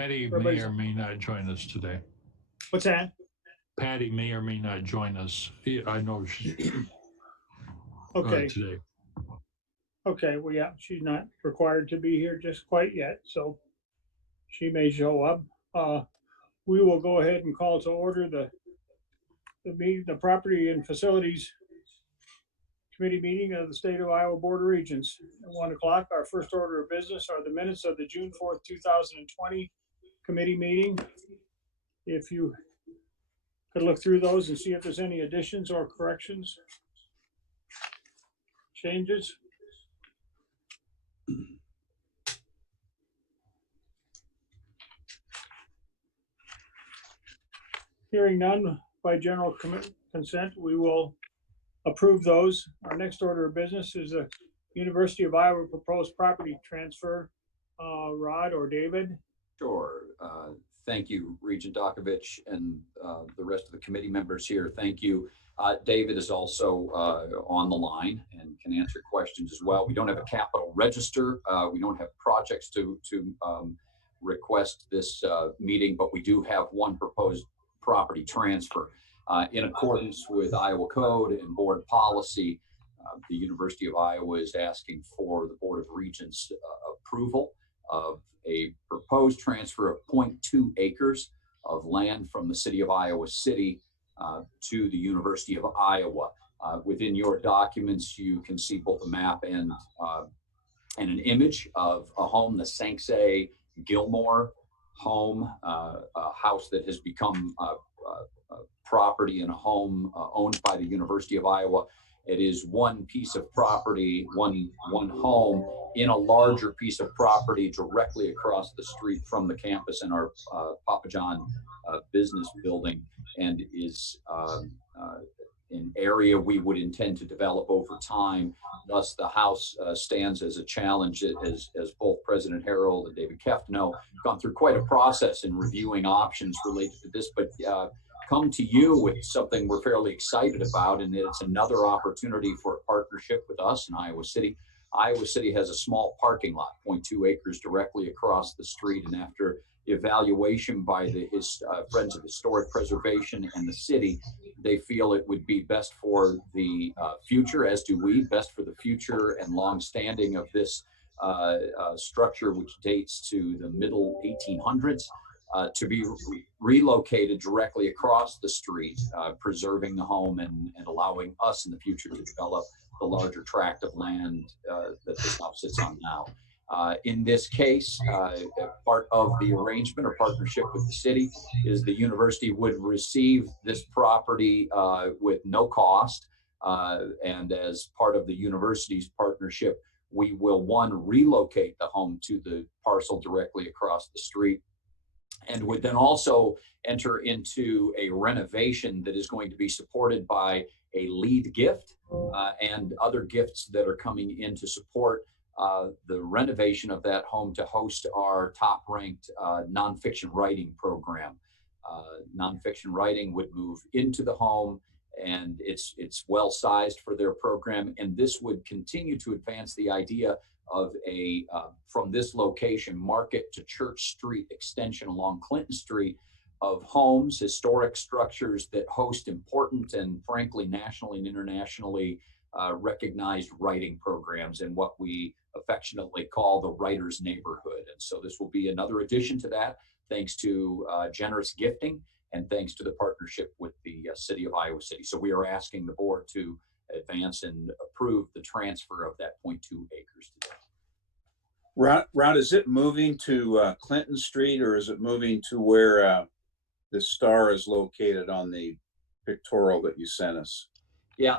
Patty may Everybody's, or may not join us today. what's that? Patty may or may not join us. I know she's Okay, today. okay, well, yeah, she's not required to be here just quite yet, so she may show up. Uh, we will go ahead and call to order the Property and Facilities Committee meeting of the State of Iowa Board of Regents. At 1 o'clock, our first order of business are the minutes of the June 4th, 2020 committee meeting. If you could look through those and see if there's any additions or corrections, changes. Hearing none, by general consent, we will approve those. Our next order of business is the University of Iowa proposed property transfer. Rod or David? Sure. Thank you, Regent Dokovich, and the rest of the committee members here. Thank you. David is also on the line and can answer questions as well. We don't have a capital register. We don't have projects to request this meeting, but we do have one proposed property transfer. In accordance with Iowa Code and board policy, the University of Iowa is asking for the Board of Regents approval of a proposed transfer of 0.2 acres of land from the city of Iowa City to the University of Iowa. Within your documents, you can see both a map and an image of a home, the Sanksay Gilmore home, a house that has become property and a home owned by the University of Iowa. It is one piece of property, one home in a larger piece of property directly across the street from the campus and our Papa John business building, and is an area we would intend to develop over time. Thus, the house stands as a challenge, as both President Harreld and David Keft know. Gone through quite a process in reviewing options related to this, but come to you with something we're fairly excited about, and it's another opportunity for a partnership with us in Iowa City. Iowa City has a small parking lot, 0.2 acres directly across the street, and after evaluation by the Friends of Historic Preservation and the city, they feel it would be best for the future, as do we, best for the future and long standing of this structure, which dates to the middle 1800s, to be relocated directly across the street, preserving the home and allowing us in the future to develop the larger tract of land that this house sits on now. In this case, part of the arrangement or partnership with the city is the university would receive this property with no cost. And as part of the university's partnership, we will, one, relocate the home to the parcel directly across the street, and would then also enter into a renovation that is going to be supported by a lead gift and other gifts that are coming in to support the renovation of that home to host our top-ranked nonfiction writing program. Nonfiction writing would move into the home, and it's well-sized for their program, and this would continue to advance the idea of a, from this location, Market to Church Street extension along Clinton Street, of homes, historic structures that host important and frankly nationally and internationally recognized writing programs in what we affectionately call the writer's neighborhood. And so this will be another addition to that, thanks to generous gifting and thanks to the partnership with the city of Iowa City. So we are asking the board to advance and approve the transfer of that 0.2 acres today. Rod, is it moving to Clinton Street, or is it moving to where the star is located on the pictorial that you sent us? Yeah,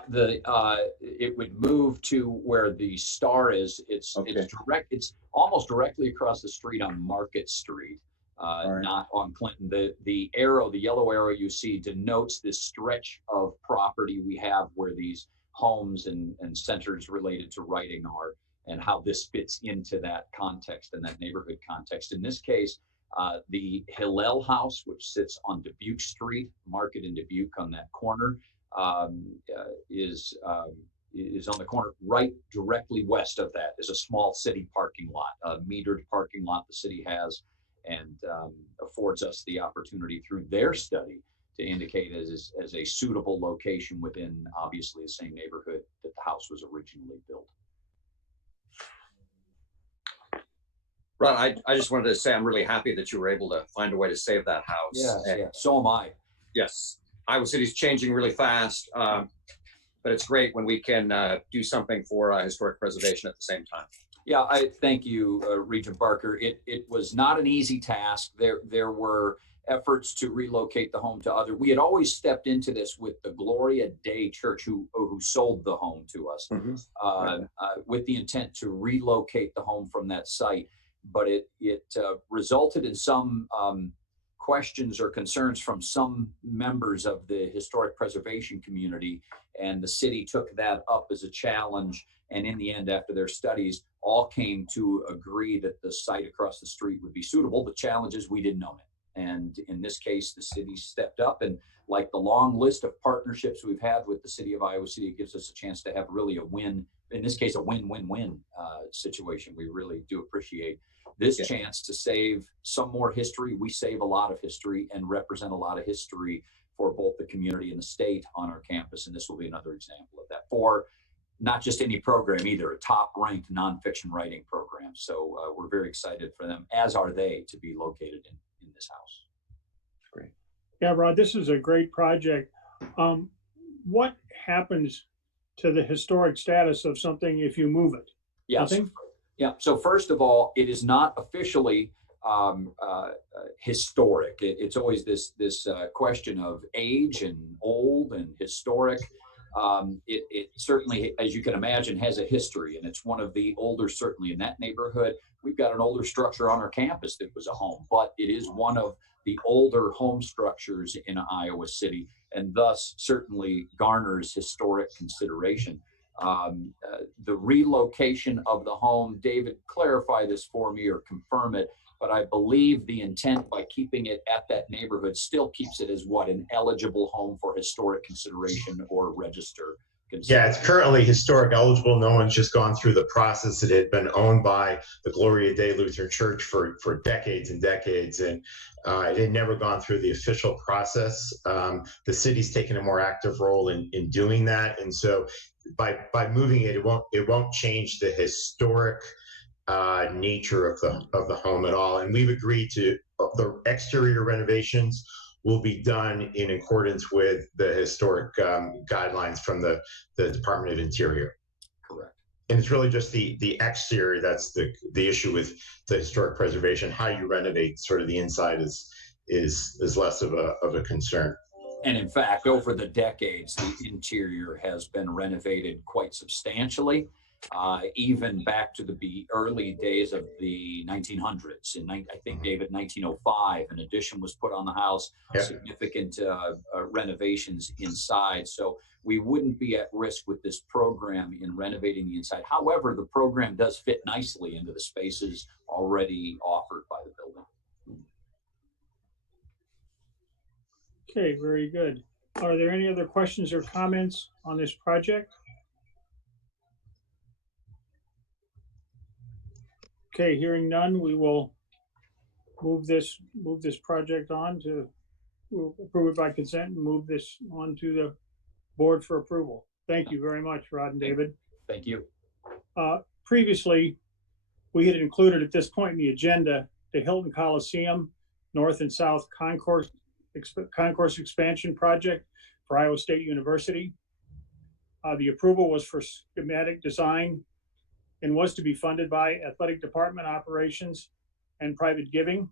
it would move to where the star is. It's direct. It's almost directly across the street on Market Street, right. Not on Clinton. The arrow, the yellow arrow you see, denotes this stretch of property we have where these homes and centers related to writing are, and how this fits into that context and that neighborhood context. In this case, the Hillel House, which sits on Dubuque Street, Market and Dubuque on that corner, is on the corner right directly west of that is a small city parking lot, a metered parking lot the city has. and affords us the opportunity through their study to indicate as a suitable location within obviously the same neighborhood that the house was originally built. Ron, I just wanted to say I'm really happy that you were able to find a way to save that house. Yes, And yeah, so am I. yes, Iowa City's changing really fast, but it's great when we can do something for historic preservation at the same time. Yeah, I thank you, Regent Barker. It was not an easy task. There were efforts to relocate the home to other. We had always stepped into this with the Gloria Day Church, who sold the home to us, with the intent to relocate the home from that site. But it resulted in some questions or concerns from some members of the historic preservation community, and the city took that up as a challenge. And in the end, after their studies, all came to agree that the site across the street would be suitable. The challenge is we didn't own it. And in this case, the city stepped up, and like the long list of partnerships we've had with the city of Iowa City, it gives us a chance to have really a win, in this case, a win-win-win situation. We really do appreciate this chance to save some more history. We save a lot of history and represent a lot of history for both the community and the state on our campus. And this will be another example of that for not just any program either, a top-ranked nonfiction writing program. So we're very excited for them, as are they, to be located in this house. Great. Yeah, Rod, this is a great project. What happens to the historic status of something if you move it? Yes. Nothing? Yeah. So first of all, it is not officially historic. It's always this question of age and old and historic. It certainly, as you can imagine, has a history, and it's one of the older, certainly in that neighborhood. We've got an older structure on our campus that was a home, but it is one of the older home structures in Iowa City, and thus certainly garners historic consideration. The relocation of the home, David, clarify this for me or confirm it, but I believe the intent by keeping it at that neighborhood still keeps it as what, an eligible home for historic consideration or register consideration. Yeah, it's currently historic eligible. No one's just gone through the process. It had been owned by the Gloria Day Lutheran Church for decades and decades, and it had never gone through the official process. The city's taken a more active role in doing that, and so by moving it, it won't change the historic nature of the home at all. And we've agreed to the exterior renovations will be done in accordance with the historic guidelines from the Department of Interior. Correct. And it's really just the exterior that's the issue with the historic preservation. How you renovate sort of the inside is less of a concern. And in fact, over the decades, the interior has been renovated quite substantially, even back to the early days of the 1900s. I think, David, 1905, an addition was put on the house, significant renovations inside. So we wouldn't be at risk with this program in renovating the inside. However, the program does fit nicely into the spaces already offered by the building. Okay, very good. Are there any other questions or comments on this project? Okay, hearing none, we will move this project on to, we'll approve it by consent and move this on to the board for approval. Thank you very much, Rod and David. Thank you. Previously, we had included at this point in the agenda the Hilton Coliseum North and South Concourse expansion project for Iowa State University. The approval was for schematic design and was to be funded by athletic department operations and private giving.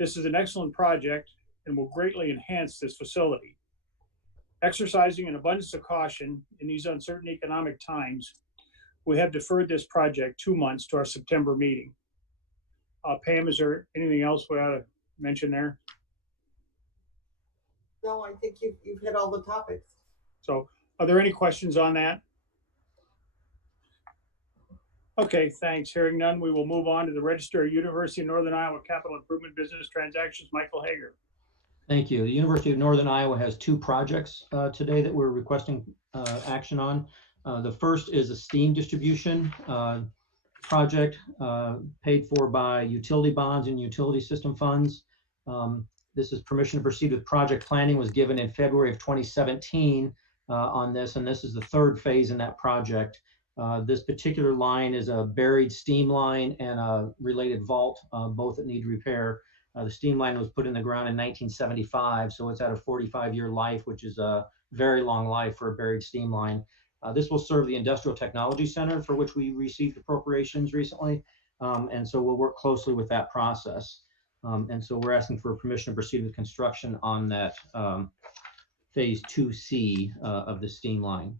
This is an excellent project and will greatly enhance this facility. Exercising an abundance of caution in these uncertain economic times, we have deferred this project 2 months to our September meeting. Pam, is there anything else we ought to mention there? No, I think you've hit all the topics. So are there any questions on that? Okay, thanks. Hearing none, we will move on to the Register of University of Northern Iowa Capital Improvement Business Transactions. Michael Hager. Thank you. The University of Northern Iowa has 2 projects today that we're requesting action on. The first is a steam distribution project paid for by utility bonds and utility system funds. This is permission to proceed with project planning was given in February of 2017 on this, and this is the third phase in that project. This particular line is a buried steam line and a related vault, both that need repair. The steam line was put in the ground in 1975, so it's at a 45-year life, which is a very long life for a buried steam line. This will serve the Industrial Technology Center, for which we received appropriations recently, and so we'll work closely with that process. And so we're asking for permission to proceed with construction on that phase 2C of the steam line.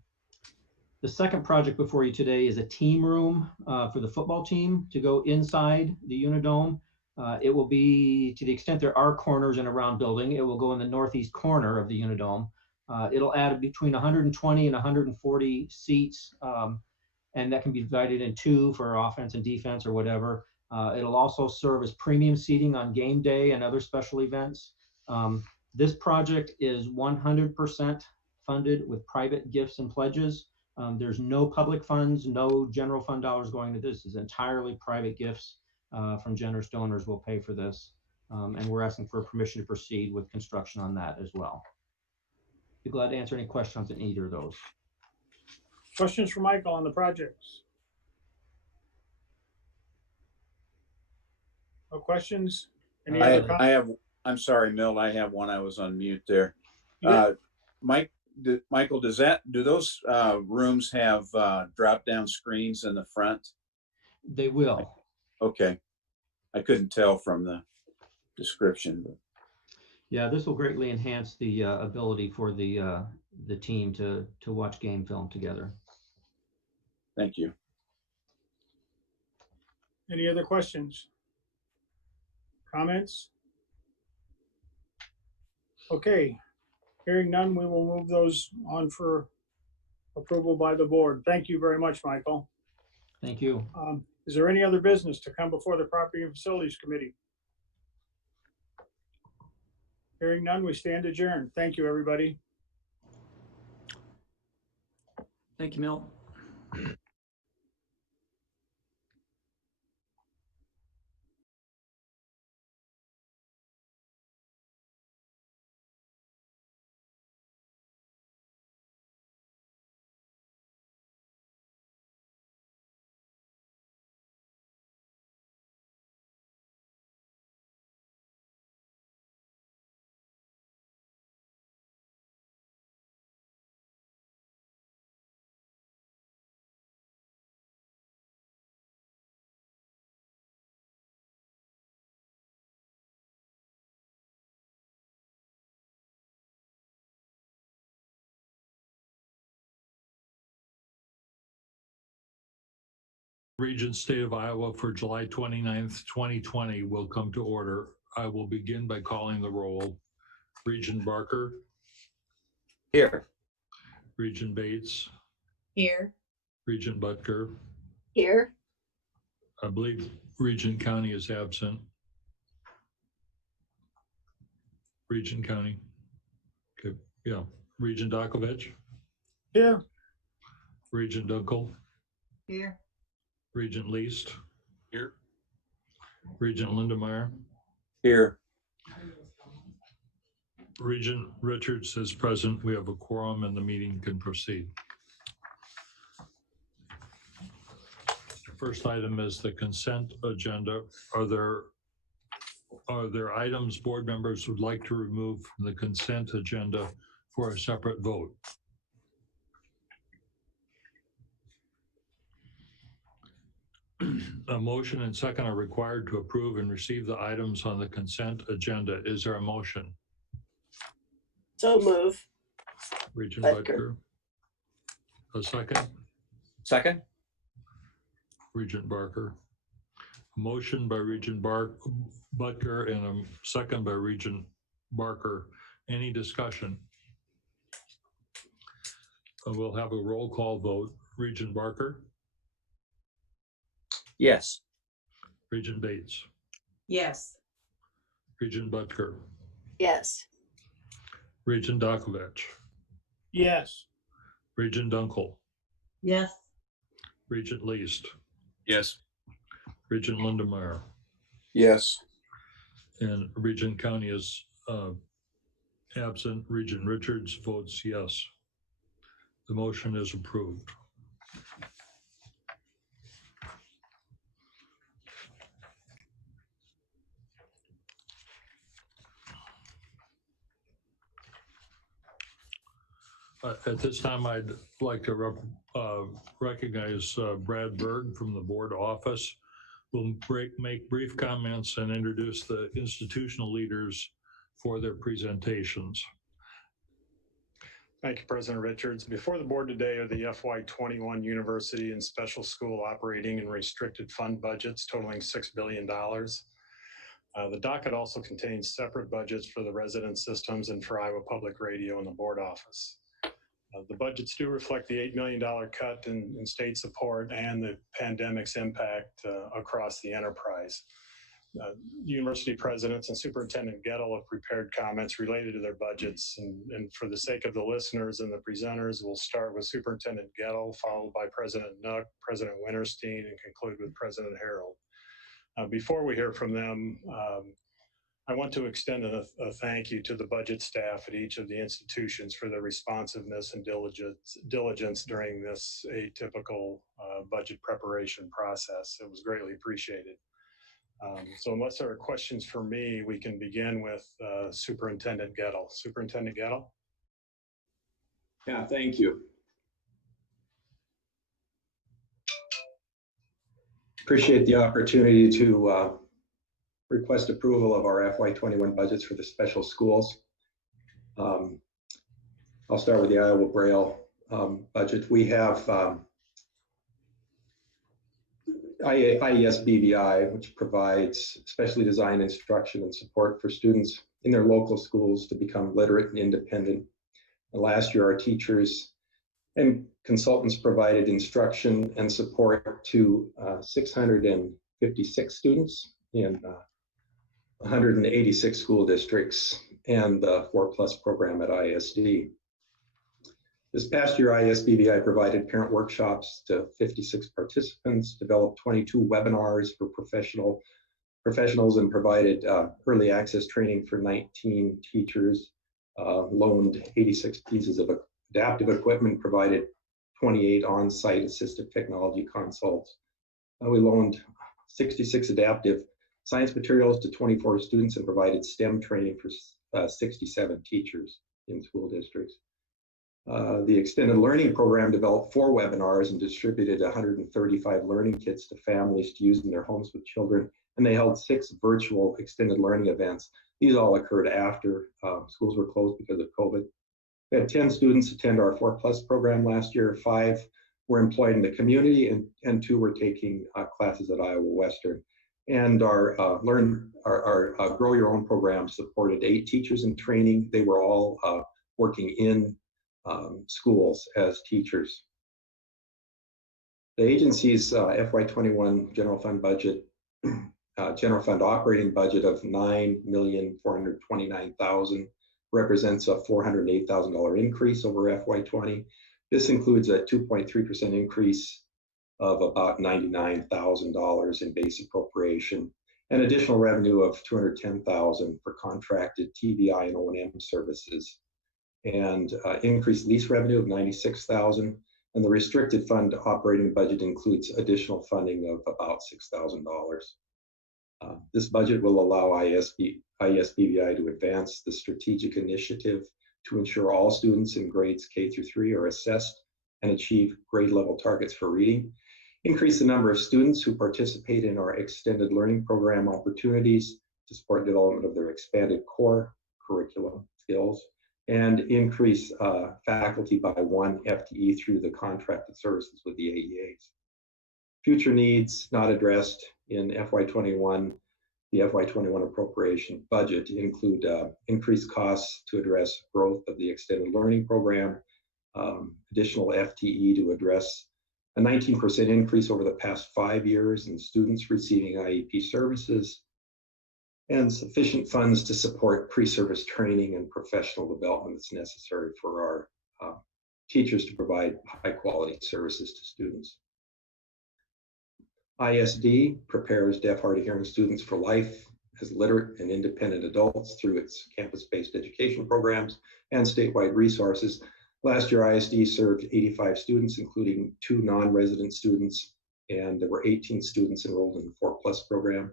The second project before you today is a team room for the football team to go inside the Unidome. It will be, to the extent there are corners in a round building, it will go in the northeast corner of the Unidome. It'll add between 120 and 140 seats, and that can be divided in two for offense and defense or whatever. It'll also serve as premium seating on game day and other special events. This project is 100% funded with private gifts and pledges. There's no public funds, no general fund dollars going to this. It's entirely private gifts from generous donors will pay for this. And we're asking for permission to proceed with construction on that as well. Be glad to answer any questions on either of those. Questions for Michael on the projects? No questions? Any other comments? I have, I'm sorry, Milt, I have one. I was on mute there. Yeah. Michael, do those rooms have drop-down screens in the front? They will. Okay. I couldn't tell from the description, but Yeah, this will greatly enhance the ability for the team to watch game film together. thank you. Any other questions? Comments? Okay, hearing none, we will move those on for approval by the board. Thank you very much, Michael. Thank you. Is there any other business to come before the Property and Facilities Committee? Hearing none, we stand adjourned. Thank you, everybody. Thank you, Milt. Regents State of Iowa for July 29th, 2020 will come to order. I will begin by calling the roll. Regent Barker, Here. Regent Bates, Here. Regent Butker. Here. I believe Regent County is absent. Regent County. Okay, yeah. Regent Dakovich, Here. Regent Dunkel, Here. Regent Least. Here. Regent Lindemeyer. Here, Regent Richards is present. We have a quorum and the meeting can proceed. First item is the consent agenda. Are there items board members would like to remove from the consent agenda for a separate vote? A motion and second are required to approve and receive the items on the consent agenda. Is there a motion? So move. Regent Butker. Butker. A second? Second? Regent Barker. A motion by Regent Butker and a second by Regent Barker. Any discussion? We'll have a roll call vote. Regent Barker, Yes. Regent Bates, Yes. Regent Butker, Yes. Regent Dakovich, Yes. Regent Dunkel, Yes. Regent Least, yes. Regent Lindemeyer, Yes. and Regent County is absent. Regent Richards votes yes. The motion is approved. At this time, I'd like to recognize Brad Berg from the board office. We'll make brief comments and introduce the institutional leaders for their presentations. Thank you, President Richards. Before the board today are the FY21 university and special school operating and restricted fund budgets totaling $6 billion. The docket also contains separate budgets for the resident systems and for Iowa Public Radio and the board office. The budgets do reflect the $8 million cut in state support and the pandemic's impact across the enterprise. University presidents and Superintendent Gettel have prepared comments related to their budgets. And for the sake of the listeners and the presenters, we'll start with Superintendent Gettel, followed by President Nook, President Wintersteen, and conclude with President Harreld. Before we hear from them, I want to extend a thank you to the budget staff at each of the institutions for their responsiveness and diligence during this atypical budget preparation process. It was greatly appreciated. So unless there are questions for me, we can begin with Superintendent Gettel. Superintendent Gettel? Yeah, thank you. Appreciate the opportunity to request approval of our FY21 budgets for the special schools. I'll start with the Iowa Braille budget. We have IES BVI, which provides specially designed instruction and support for students in their local schools to become literate and independent. And last year, our teachers and consultants provided instruction and support to 656 students in 186 school districts and the 4+ program at ISD. This past year, ISBVI provided parent workshops to 56 participants, developed 22 webinars for professionals, and provided early access training for 19 teachers, loaned 86 pieces of adaptive equipment, provided 28 on-site assistive technology consults. We loaned 66 adaptive science materials to 24 students and provided STEM training for 67 teachers in school districts. The extended learning program developed 4 webinars and distributed 135 learning kits to families to use in their homes with children. And they held 6 virtual extended learning events. These all occurred after schools were closed because of COVID. We had 10 students attend our 4+ program last year. 5 were employed in the community and 2 were taking classes at Iowa Western. And our Grow Your Own program supported 8 teachers in training. They were all working in schools as teachers. The agency's FY21 general fund budget, general fund operating budget of $9,429,000 represents a $408,000 increase over FY20. This includes a 2.3% increase of about $99,000 in base appropriation, and additional revenue of $210,000 for contracted TBI and O&M services, and increased lease revenue of $96,000. And the restricted fund operating budget includes additional funding of about $6,000. This budget will allow ISBVI to advance the strategic initiative to ensure all students in grades K through 3 are assessed and achieve grade level targets for reading, increase the number of students who participate in our extended learning program opportunities to support development of their expanded core curriculum skills, and increase faculty by 1 FTE through the contracted services with the AEAs. Future needs not addressed in FY21, the FY21 appropriation budget include increased costs to address growth of the extended learning program, additional FTE to address a 19% increase over the past 5 years in students receiving IEP services, and sufficient funds to support pre-service training and professional development that's necessary for our teachers to provide high quality services to students. ISD prepares deaf, hard of hearing students for life as literate and independent adults through its campus-based education programs and statewide resources. Last year, ISD served 85 students, including 2 non-resident students, and there were 18 students enrolled in the 4+ program.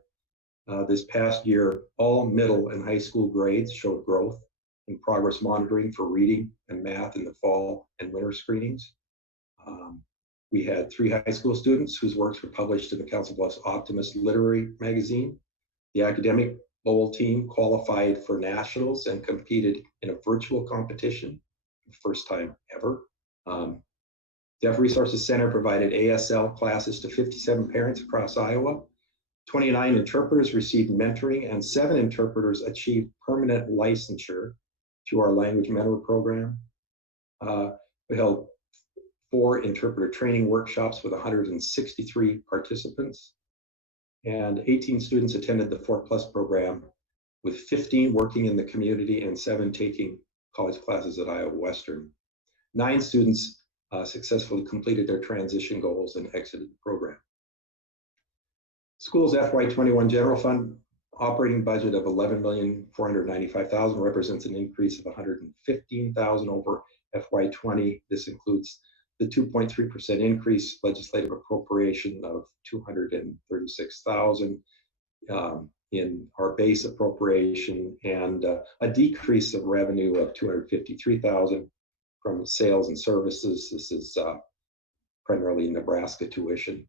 This past year, all middle and high school grades showed growth in progress monitoring for reading and math in the fall and winter screenings. We had 3 high school students whose works were published in the Council Bluffs Optimist Literary Magazine. The academic bowl team qualified for nationals and competed in a virtual competition, the first time ever. Deaf Resources Center provided ASL classes to 57 parents across Iowa. 29 interpreters received mentoring and 7 interpreters achieved permanent licensure through our language mentor program. We held 4 interpreter training workshops with 163 participants, and 18 students attended the 4+ program, with 15 working in the community and 7 taking college classes at Iowa Western. 9 students successfully completed their transition goals and exited the program. School's FY21 general fund operating budget of $11,495,000 represents an increase of $115,000 over FY20. This includes the 2.3% increase legislative appropriation of $236,000 in our base appropriation, and a decrease of revenue of $253,000 from sales and services. This is primarily Nebraska tuition.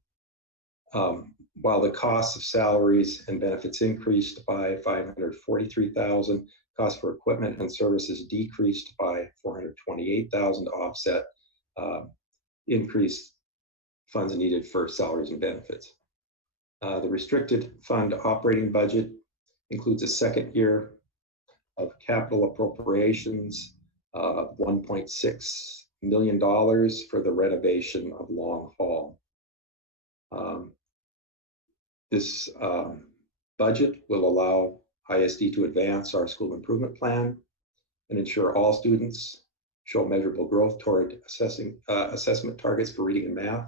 While the costs of salaries and benefits increased by $543,000, costs for equipment and services decreased by $428,000 to offset increased funds needed for salaries and benefits. The restricted fund operating budget includes a second year of capital appropriations of $1.6 million for the renovation of Long Hall. This budget will allow ISD to advance our school improvement plan and ensure all students show measurable growth toward assessment targets for reading and math.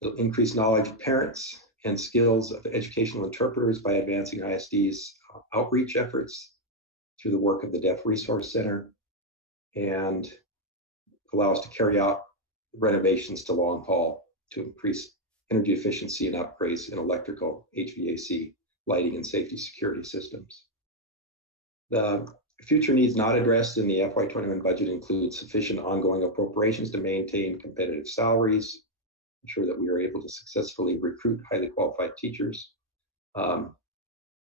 It'll increase knowledge of parents and skills of educational interpreters by advancing ISD's outreach efforts through the work of the Deaf Resource Center, and allow us to carry out renovations to Long Hall to increase energy efficiency and upgrades in electrical, HVAC, lighting, and safety security systems. The future needs not addressed in the FY21 budget include sufficient ongoing appropriations to maintain competitive salaries, ensure that we are able to successfully recruit highly qualified teachers,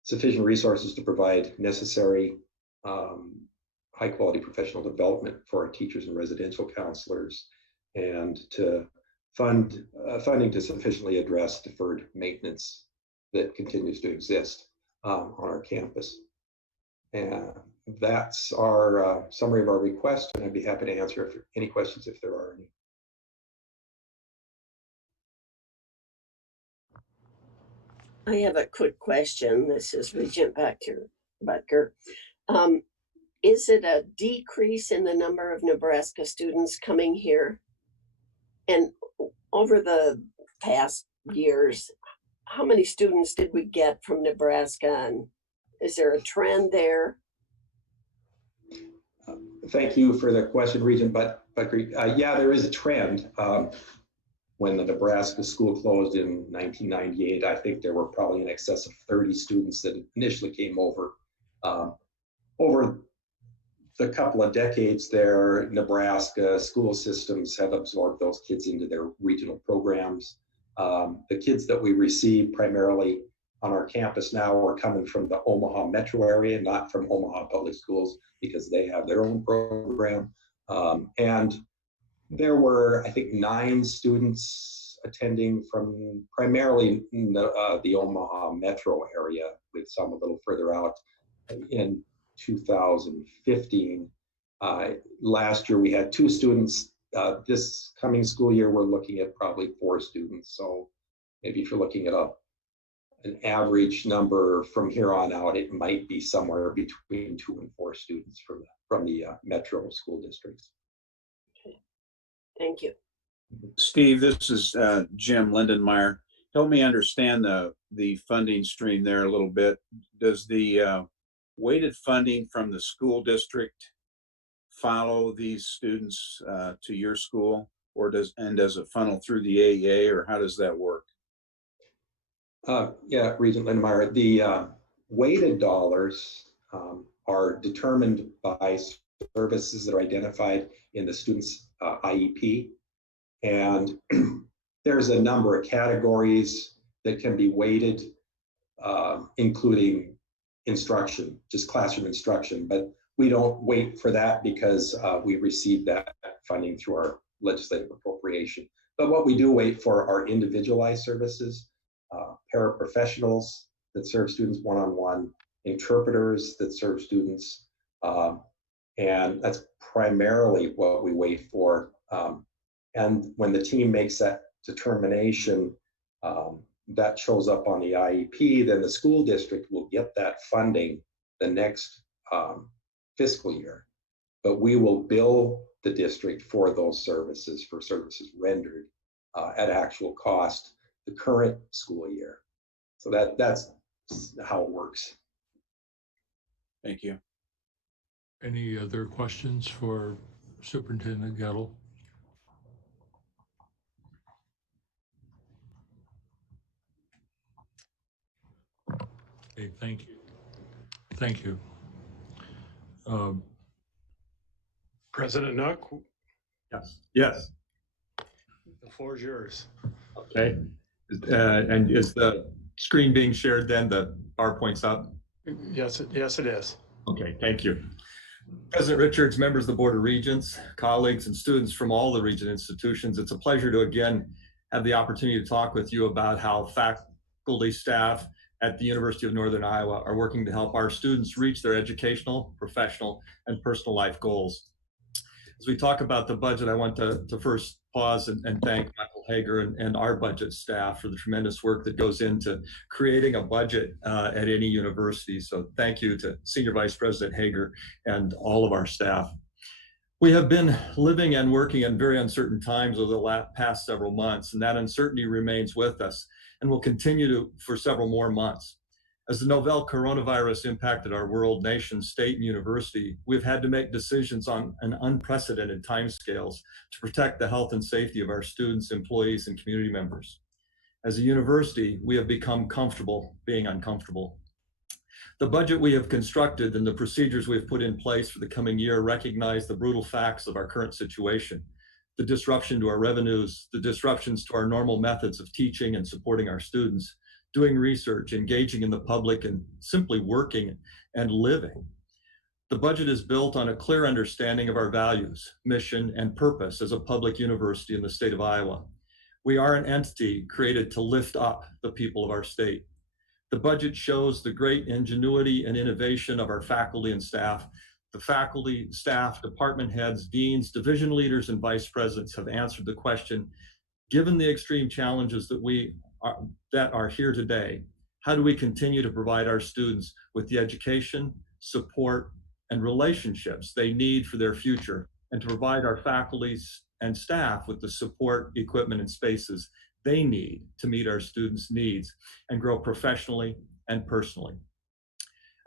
sufficient resources to provide necessary high quality professional development for our teachers and residential counselors, and to funding to sufficiently address deferred maintenance that continues to exist on our campus. And that's our summary of our request, and I'd be happy to answer any questions if there are any. I have a quick question. This is Regent Butker. Is it a decrease in the number of Nebraska students coming here? And over the past years, how many students did we get from Nebraska? And is there a trend there? Thank you for the question, Regent Butker. Yeah, there is a trend. When the Nebraska school closed in 1998, I think there were probably in excess of 30 students that initially came over. Over the couple of decades there, Nebraska school systems have absorbed those kids into their regional programs. The kids that we receive primarily on our campus now are coming from the Omaha metro area, not from Omaha Public Schools, because they have their own program. And there were, I think, 9 students attending from primarily the Omaha metro area, with some a little further out in 2015. Last year we had 2 students. This coming school year we're looking at probably 4 students. So maybe if you're looking at an average number from here on out, it might be somewhere between 2 and 4 students from the metro school districts. Thank you. Steve, this is Jim Lindenmeyer. Help me understand the funding stream there a little bit. Does the weighted funding from the school district follow these students to your school, or does it funnel through the AEA, or how does that work? Yeah, Regent Lindenmeyer, the weighted dollars are determined by services that are identified in the student's IEP. And there's a number of categories that can be weighted, including instruction, just classroom instruction. But we don't wait for that because we receive that funding through our legislative appropriation. But what we do wait for are individualized services, paraprofessionals that serve students one-on-one, interpreters that serve students, and that's primarily what we wait for. And when the team makes that determination, that shows up on the IEP, then the school district will get that funding the next fiscal year. But we will bill the district for those services, for services rendered at actual cost the current school year. So that's how it works. Thank you. Any other questions for Superintendent Gettel? Okay, thank you. Thank you. President Nook, Yes. Yes. the floor is yours. Okay. And is the screen being shared then? The PowerPoint's up? Yes, it is. Okay, thank you. President Richards, members of the Board of Regents, colleagues and students from all the Regent institutions, it's a pleasure to again have the opportunity to talk with you about how faculty, staff at the University of Northern Iowa are working to help our students reach their educational, professional, and personal life goals. As we talk about the budget, I want to first pause and thank Michael Hager and our budget staff for the tremendous work that goes into creating a budget at any university. So thank you to Senior Vice President Hager and all of our staff. We have been living and working in very uncertain times over the past several months, and that uncertainty remains with us and will continue to for several more months. As the novel coronavirus impacted our world, nation, state, and university, we've had to make decisions on an unprecedented timescales to protect the health and safety of our students, employees, and community members. As a university, we have become comfortable being uncomfortable. The budget we have constructed and the procedures we have put in place for the coming year recognize the brutal facts of our current situation, the disruption to our revenues, the disruptions to our normal methods of teaching and supporting our students, doing research, engaging in the public, and simply working and living. The budget is built on a clear understanding of our values, mission, and purpose as a public university in the state of Iowa. We are an entity created to lift up the people of our state. The budget shows the great ingenuity and innovation of our faculty and staff. The faculty, staff, department heads, deans, division leaders, and vice presidents have answered the question, given the extreme challenges that are here today, how do we continue to provide our students with the education, support, and relationships they need for their future, and to provide our faculty and staff with the support, equipment, and spaces they need to meet our students' needs and grow professionally and personally.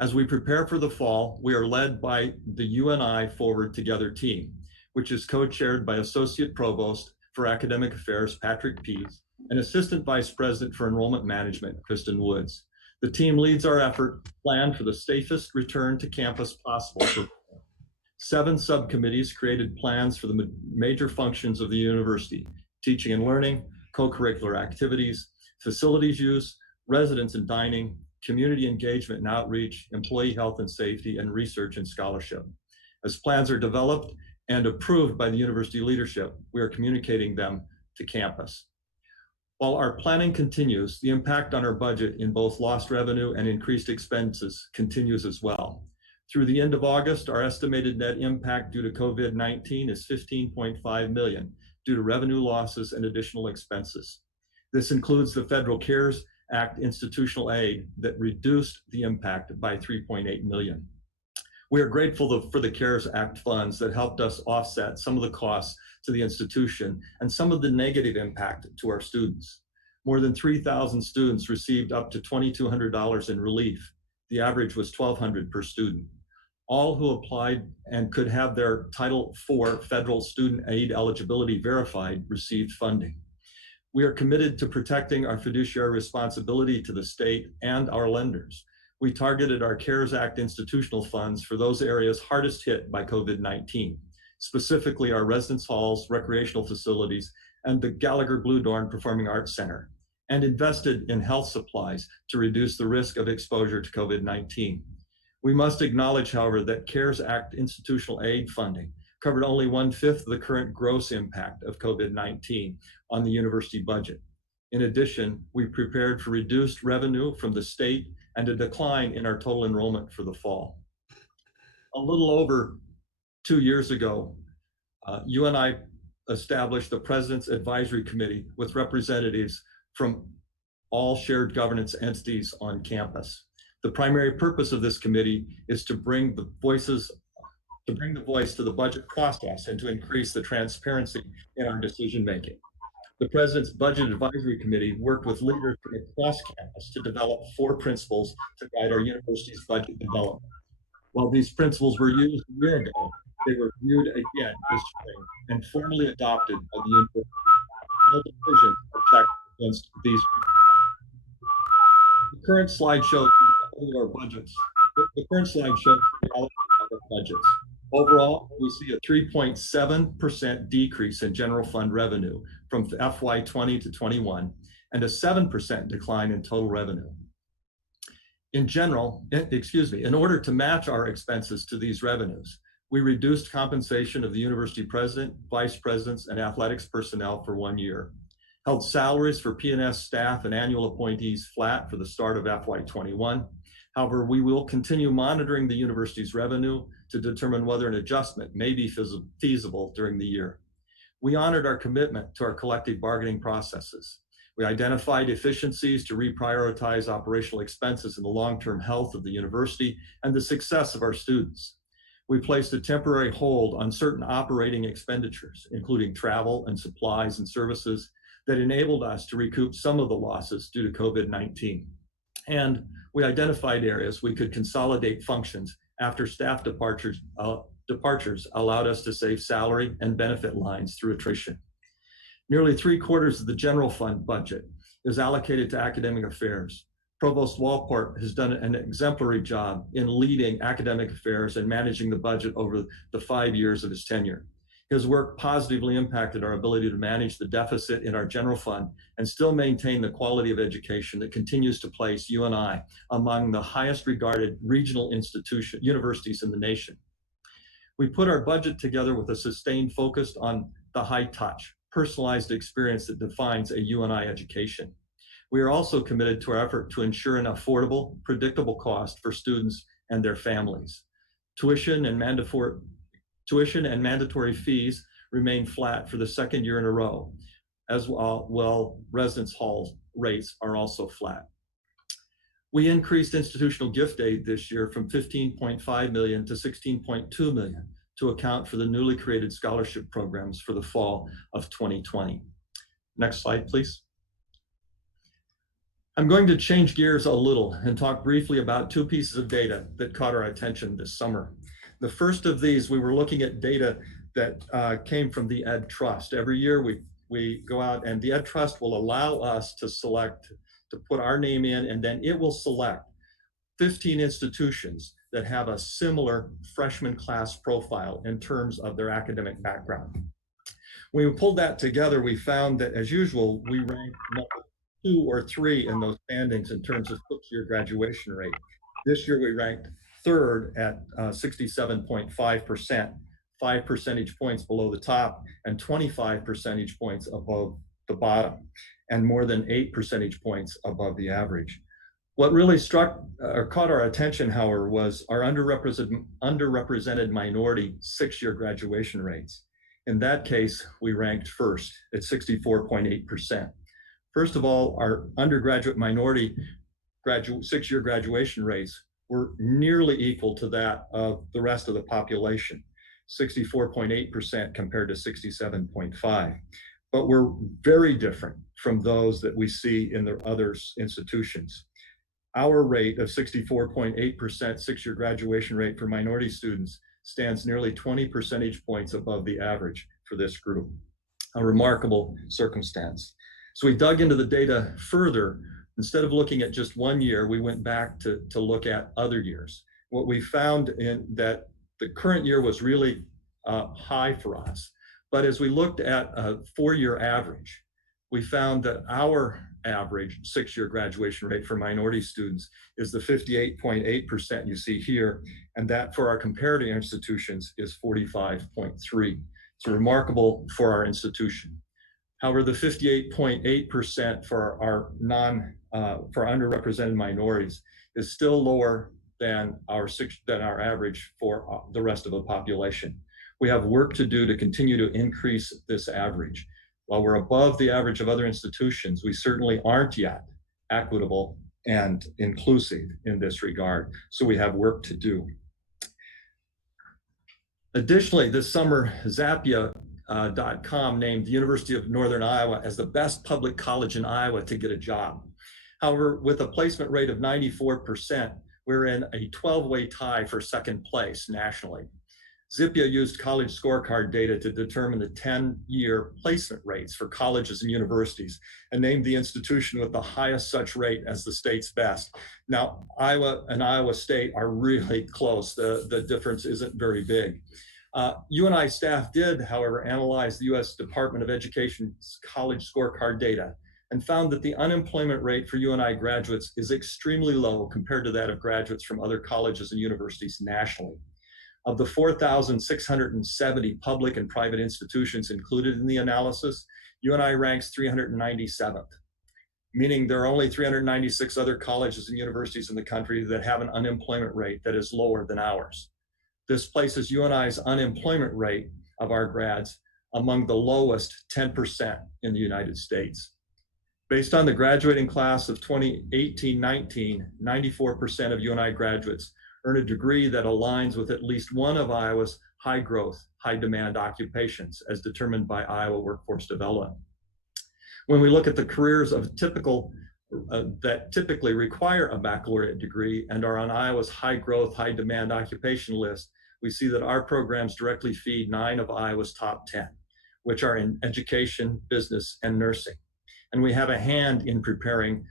As we prepare for the fall, we are led by the UNI Forward Together team, which is co-chaired by Associate Provost for Academic Affairs, Patrick Pease, and Assistant Vice President for Enrollment Management, Kristen Woods. The team leads our effort to plan for the safest return to campus possible. 7 subcommittees created plans for the major functions of the university: teaching and learning, co-curricular activities, facilities use, residence and dining, community engagement and outreach, employee health and safety, and research and scholarship. As plans are developed and approved by the university leadership, we are communicating them to campus. While our planning continues, the impact on our budget in both lost revenue and increased expenses continues as well. Through the end of August, our estimated net impact due to COVID-19 is $15.5 million due to revenue losses and additional expenses. This includes the Federal CARES Act institutional aid that reduced the impact by $3.8 million. We are grateful for the CARES Act funds that helped us offset some of the costs to the institution and some of the negative impact to our students. More than 3,000 students received up to $2,200 in relief. The average was $1,200 per student. All who applied and could have their Title IV federal student aid eligibility verified received funding. We are committed to protecting our fiduciary responsibility to the state and our lenders. We targeted our CARES Act institutional funds for those areas hardest hit by COVID-19, specifically our residence halls, recreational facilities, and the Gallagher Blue Dorn Performing Arts Center, and invested in health supplies to reduce the risk of exposure to COVID-19. We must acknowledge, however, that CARES Act institutional aid funding covered only 1/5 of the current gross impact of COVID-19 on the university budget. In addition, we prepared for reduced revenue from the state and a decline in our total enrollment for the fall. A little over 2 years ago, you and I established the President's Advisory Committee with representatives from all shared governance entities on campus. The primary purpose of this committee is to bring the voice to the budget process and to increase the transparency in our decision-making. The President's Budget Advisory Committee worked with leaders from across campus to develop 4 principles to guide our university's budget development. While these principles were used a year ago, they were reviewed again this spring and formally adopted by the university. All decisions are checked against these. The current slide shows our budgets. The current slide shows the reality of our budgets. Overall, we see a 3.7% decrease in general fund revenue from FY 20 to 21 and a 7% decline in total revenue. In order to match our expenses to these revenues, we reduced compensation of the university president, vice presidents, and athletics personnel for 1 year, held salaries for P&S staff and annual appointees flat for the start of FY 21. However, we will continue monitoring the university's revenue to determine whether an adjustment may be feasible during the year. We honored our commitment to our collective bargaining processes. We identified efficiencies to reprioritize operational expenses in the long-term health of the university and the success of our students. We placed a temporary hold on certain operating expenditures, including travel and supplies and services, that enabled us to recoup some of the losses due to COVID-19. And we identified areas we could consolidate functions after staff departures allowed us to save salary and benefit lines through attrition. Nearly 3/4 of the general fund budget is allocated to academic affairs. Provost Walport has done an exemplary job in leading academic affairs and managing the budget over the 5 years of his tenure. His work positively impacted our ability to manage the deficit in our general fund and still maintain the quality of education that continues to place UNI among the highest regarded regional universities in the nation. We put our budget together with a sustained focus on the high touch, personalized experience that defines a UNI education. We are also committed to our effort to ensure an affordable, predictable cost for students and their families. Tuition and mandatory fees remain flat for the 2nd year in a row, as well residence hall rates are also flat. We increased institutional gift aid this year from $15.5 million to $16.2 million to account for the newly created scholarship programs for the fall of 2020. Next slide, please. I'm going to change gears a little and talk briefly about 2 pieces of data that caught our attention this summer. The first of these, we were looking at data that came from the Ed Trust. Every year we go out and the Ed Trust will allow us to select, to put our name in, and then it will select 15 institutions that have a similar freshman class profile in terms of their academic background. When we pulled that together, we found that, as usual, we ranked number 2 or 3 in those standings in terms of 6-year graduation rate. This year we ranked 3rd at 67.5%, 5 percentage points below the top and 25 percentage points above the bottom, and more than 8 percentage points above the average. What really struck or caught our attention, however, was our underrepresented minority 6-year graduation rates. In that case, we ranked 1st at 64.8%. First of all, our undergraduate minority 6-year graduation rates were nearly equal to that of the rest of the population, 64.8% compared to 67.5%. But we're very different from those that we see in the other institutions. Our rate of 64.8% six-year graduation rate for minority students stands nearly 20 percentage points above the average for this group. A remarkable circumstance. So we dug into the data further. Instead of looking at just 1 year, we went back to look at other years. What we found in that the current year was really high for us. But as we looked at a 4-year average, we found that our average six-year graduation rate for minority students is the 58.8% you see here, and that for our comparative institutions is 45.3%. It's remarkable for our institution. However, the 58.8% for our for underrepresented minorities is still lower than our average for the rest of the population. We have work to do to continue to increase this average. While we're above the average of other institutions, we certainly aren't yet equitable and inclusive in this regard. So we have work to do. Additionally, this summer, Zappia.com named the University of Northern Iowa as the best public college in Iowa to get a job. However, with a placement rate of 94%, we're in a 12-way tie for second place nationally. Zappia used college scorecard data to determine the 10-year placement rates for colleges and universities and named the institution with the highest such rate as the state's best. Now, Iowa and Iowa State are really close. The difference isn't very big. UNI staff did, however, analyze the U.S. Department of Education's college scorecard data and found that the unemployment rate for UNI graduates is extremely low compared to that of graduates from other colleges and universities nationally. Of the 4,670 public and private institutions included in the analysis, UNI ranks 397th, meaning there are only 396 other colleges and universities in the country that have an unemployment rate that is lower than ours. This places UNI's unemployment rate of our grads among the lowest 10% in the United States. Based on the graduating class of 2018-19, 94% of UNI graduates earn a degree that aligns with at least one of Iowa's high growth, high demand occupations as determined by Iowa Workforce Development. When we look at the careers of that typically require a baccalaureate degree and are on Iowa's high growth, high demand occupation list, we see that our programs directly feed 9 of Iowa's top 10, which are in education, business, and nursing. And we have a hand in preparing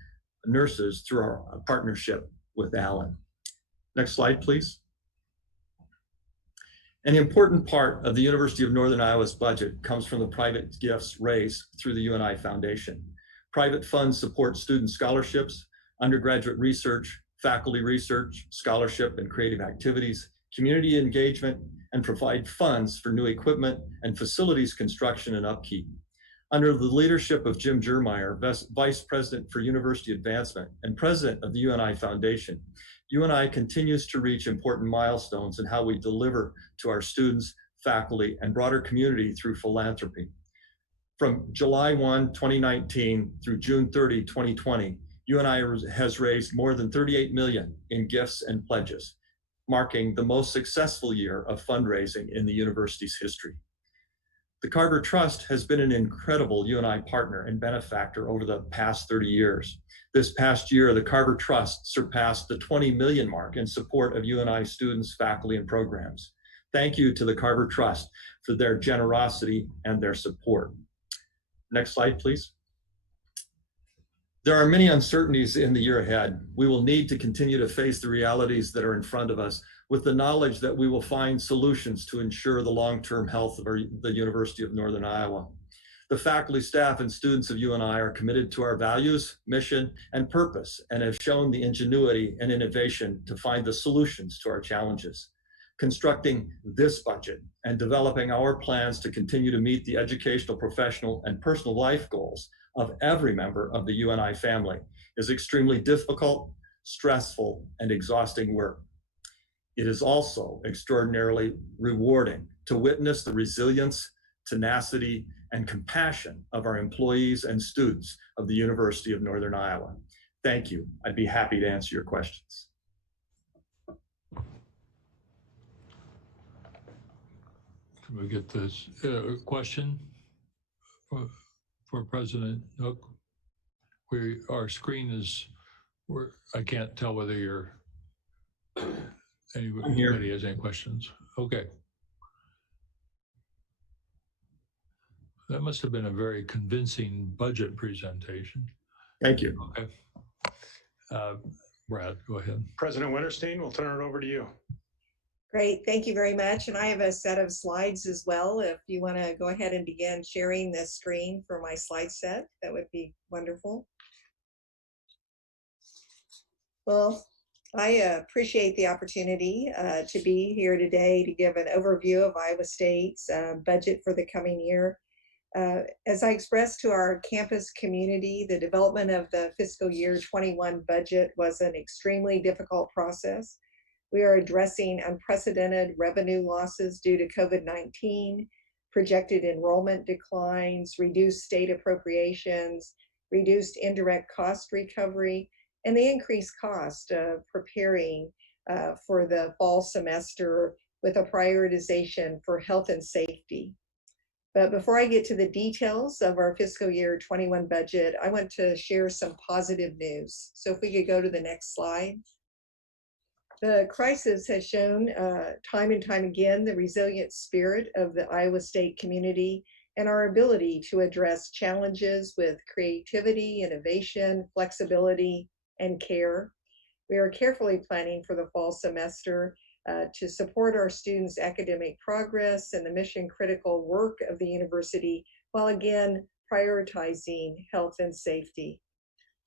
nurses through our partnership with Allen. Next slide, please. An important part of the University of Northern Iowa's budget comes from the private gifts raised through the UNI Foundation. Private funds support student scholarships, undergraduate research, faculty research, scholarship and creative activities, community engagement, and provide funds for new equipment and facilities construction and upkeep. Under the leadership of Jim Jermeyer, Vice President for University Advancement and President of the UNI Foundation, UNI continues to reach important milestones in how we deliver to our students, faculty, and broader community through philanthropy. From July 1, 2019 through June 30, 2020, UNI has raised more than $38 million in gifts and pledges, marking the most successful year of fundraising in the university's history. The Carver Trust has been an incredible UNI partner and benefactor over the past 30 years. This past year, the Carver Trust surpassed the 20 million mark in support of UNI students, faculty, and programs. Thank you to the Carver Trust for their generosity and their support. Next slide, please. There are many uncertainties in the year ahead. We will need to continue to face the realities that are in front of us with the knowledge that we will find solutions to ensure the long-term health of the University of Northern Iowa. The faculty, staff, and students of UNI are committed to our values, mission, and purpose, and have shown the ingenuity and innovation to find the solutions to our challenges. Constructing this budget and developing our plans to continue to meet the educational, professional, and personal life goals of every member of the UNI family is extremely difficult, stressful, and exhausting work. It is also extraordinarily rewarding to witness the resilience, tenacity, and compassion of our employees and students of the University of Northern Iowa. Thank you. I'd be happy to answer your questions. Can we get this question for President Nook? Our screen is, I can't tell whether anybody has any questions. Okay. That must have been a very convincing budget presentation. Thank you. Okay. Brad, go ahead. President Wintersteen, we'll turn it over to you. Great, thank you very much. And I have a set of slides as well. If you want to go ahead and begin sharing the screen for my slide set, that would be wonderful. Well, I appreciate the opportunity to be here today to give an overview of Iowa State's budget for the coming year. As I expressed to our campus community, the development of the fiscal year 21 budget was an extremely difficult process. We are addressing unprecedented revenue losses due to COVID-19, projected enrollment declines, reduced state appropriations, reduced indirect cost recovery, and the increased cost of preparing for the fall semester with a prioritization for health and safety. But before I get to the details of our fiscal year 21 budget, I want to share some positive news. So if we could go to the next slide. The crisis has shown time and time again the resilient spirit of the Iowa State community and our ability to address challenges with creativity, innovation, flexibility, and care. We are carefully planning for the fall semester to support our students' academic progress and the mission-critical work of the university, while again prioritizing health and safety.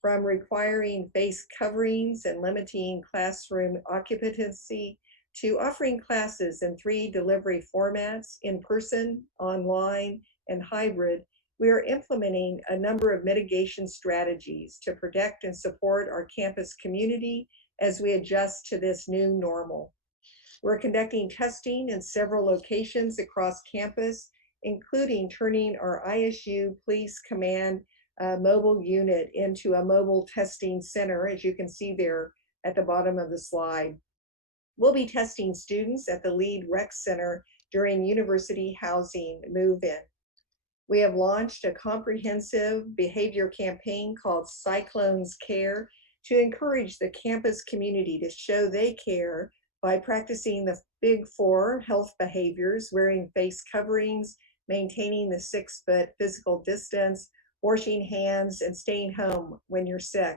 From requiring face coverings and limiting classroom occupancy to offering classes in 3 delivery formats, in person, online, and hybrid, we are implementing a number of mitigation strategies to protect and support our campus community as we adjust to this new normal. We're conducting testing in several locations across campus, including turning our ISU Police Command mobile unit into a mobile testing center, as you can see there at the bottom of the slide. We'll be testing students at the Lead Rec Center during university housing move-in. We have launched a comprehensive behavior campaign called Cyclones Care to encourage the campus community to show they care by practicing the Big 4 health behaviors, wearing face coverings, maintaining the 6-foot physical distance, washing hands, and staying home when you're sick.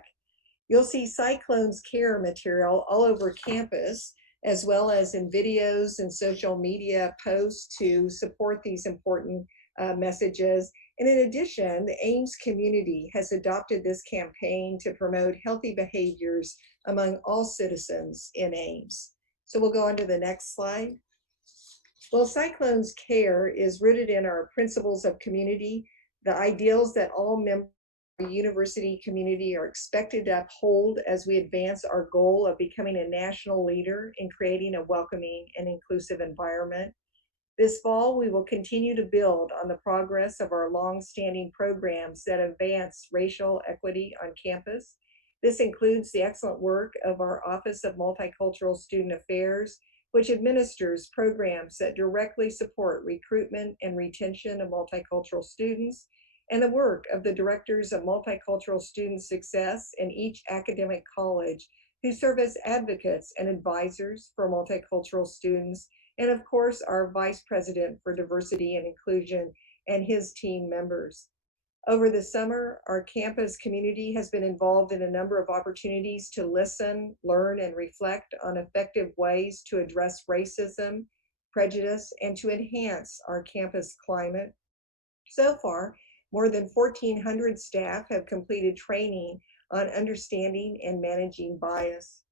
You'll see Cyclones Care material all over campus, as well as in videos and social media posts to support these important messages. And in addition, the Ames community has adopted this campaign to promote healthy behaviors among all citizens in Ames. So we'll go on to the next slide. Well, Cyclones Care is rooted in our principles of community, the ideals that all members of the university community are expected to uphold as we advance our goal of becoming a national leader in creating a welcoming and inclusive environment. This fall, we will continue to build on the progress of our long-standing programs that advance racial equity on campus. This includes the excellent work of our Office of Multicultural Student Affairs, which administers programs that directly support recruitment and retention of multicultural students, and the work of the Directors of Multicultural Student Success in each academic college, who serve as advocates and advisors for multicultural students, and of course, our Vice President for Diversity and Inclusion and his team members. Over the summer, our campus community has been involved in a number of opportunities to listen, learn, and reflect on effective ways to address racism, prejudice, and to enhance our campus climate. So far, more than 1,400 staff have completed training on understanding and managing bias.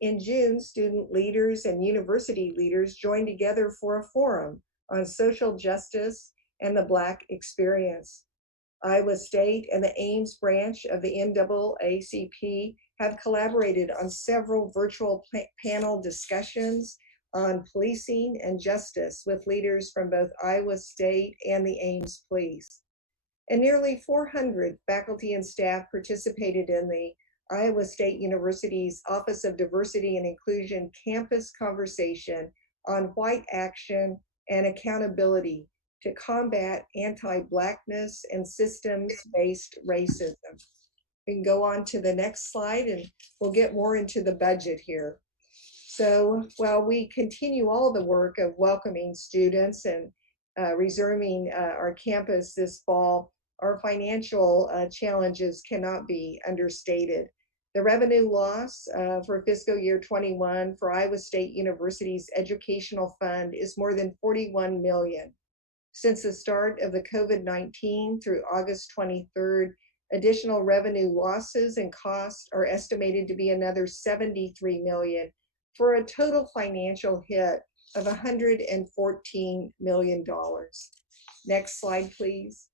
In June, student leaders and university leaders joined together for a forum on social justice and the Black experience. Iowa State and the Ames branch of the NAACP have collaborated on several virtual panel discussions on policing and justice with leaders from both Iowa State and the Ames Police. And nearly 400 faculty and staff participated in the Iowa State University's Office of Diversity and Inclusion campus conversation on white action, and accountability to combat anti-Blackness and systems-based racism. We can go on to the next slide and we'll get more into the budget here. So while we continue all the work of welcoming students and resuming our campus this fall, our financial challenges cannot be understated. The revenue loss for fiscal year 21 for Iowa State University's educational fund is more than $41 million. Since the start of the COVID-19 through August 23rd, additional revenue losses and costs are estimated to be another $73 million for a total financial hit of $114 million. Next slide, please.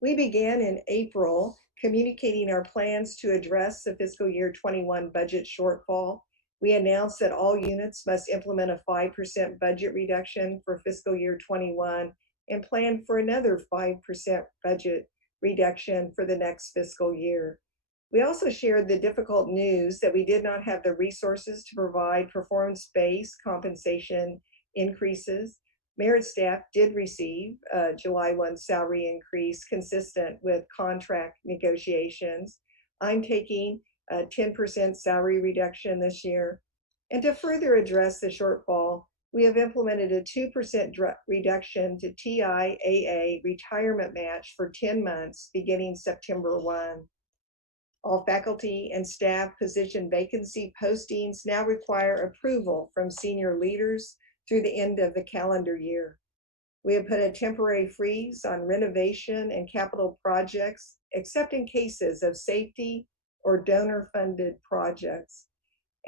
We began in April communicating our plans to address the fiscal year 21 budget shortfall. We announced that all units must implement a 5% budget reduction for fiscal year 21 and plan for another 5% budget reduction for the next fiscal year. We also shared the difficult news that we did not have the resources to provide performance-based compensation increases. Merit staff did receive a July 1 salary increase consistent with contract negotiations. I'm taking a 10% salary reduction this year. And to further address the shortfall, we have implemented a 2% reduction to TIAA retirement match for 10 months beginning September 1. All faculty and staff position vacancy postings now require approval from senior leaders through the end of the calendar year. We have put a temporary freeze on renovation and capital projects, except in cases of safety or donor-funded projects.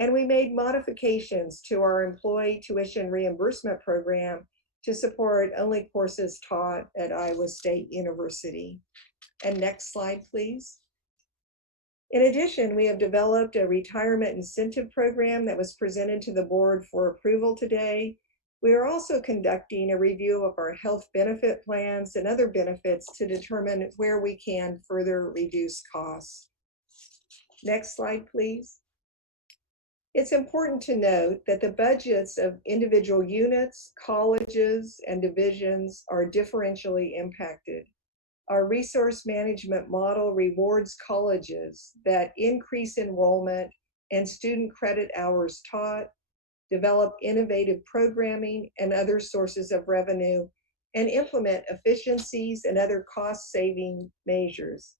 And we made modifications to our employee tuition reimbursement program to support only courses taught at Iowa State University. And next slide, please. In addition, we have developed a retirement incentive program that was presented to the board for approval today. We are also conducting a review of our health benefit plans and other benefits to determine where we can further reduce costs. Next slide, please. It's important to note that the budgets of individual units, colleges, and divisions are differentially impacted. Our resource management model rewards colleges that increase enrollment and student credit hours taught, develop innovative programming and other sources of revenue, and implement efficiencies and other cost-saving measures.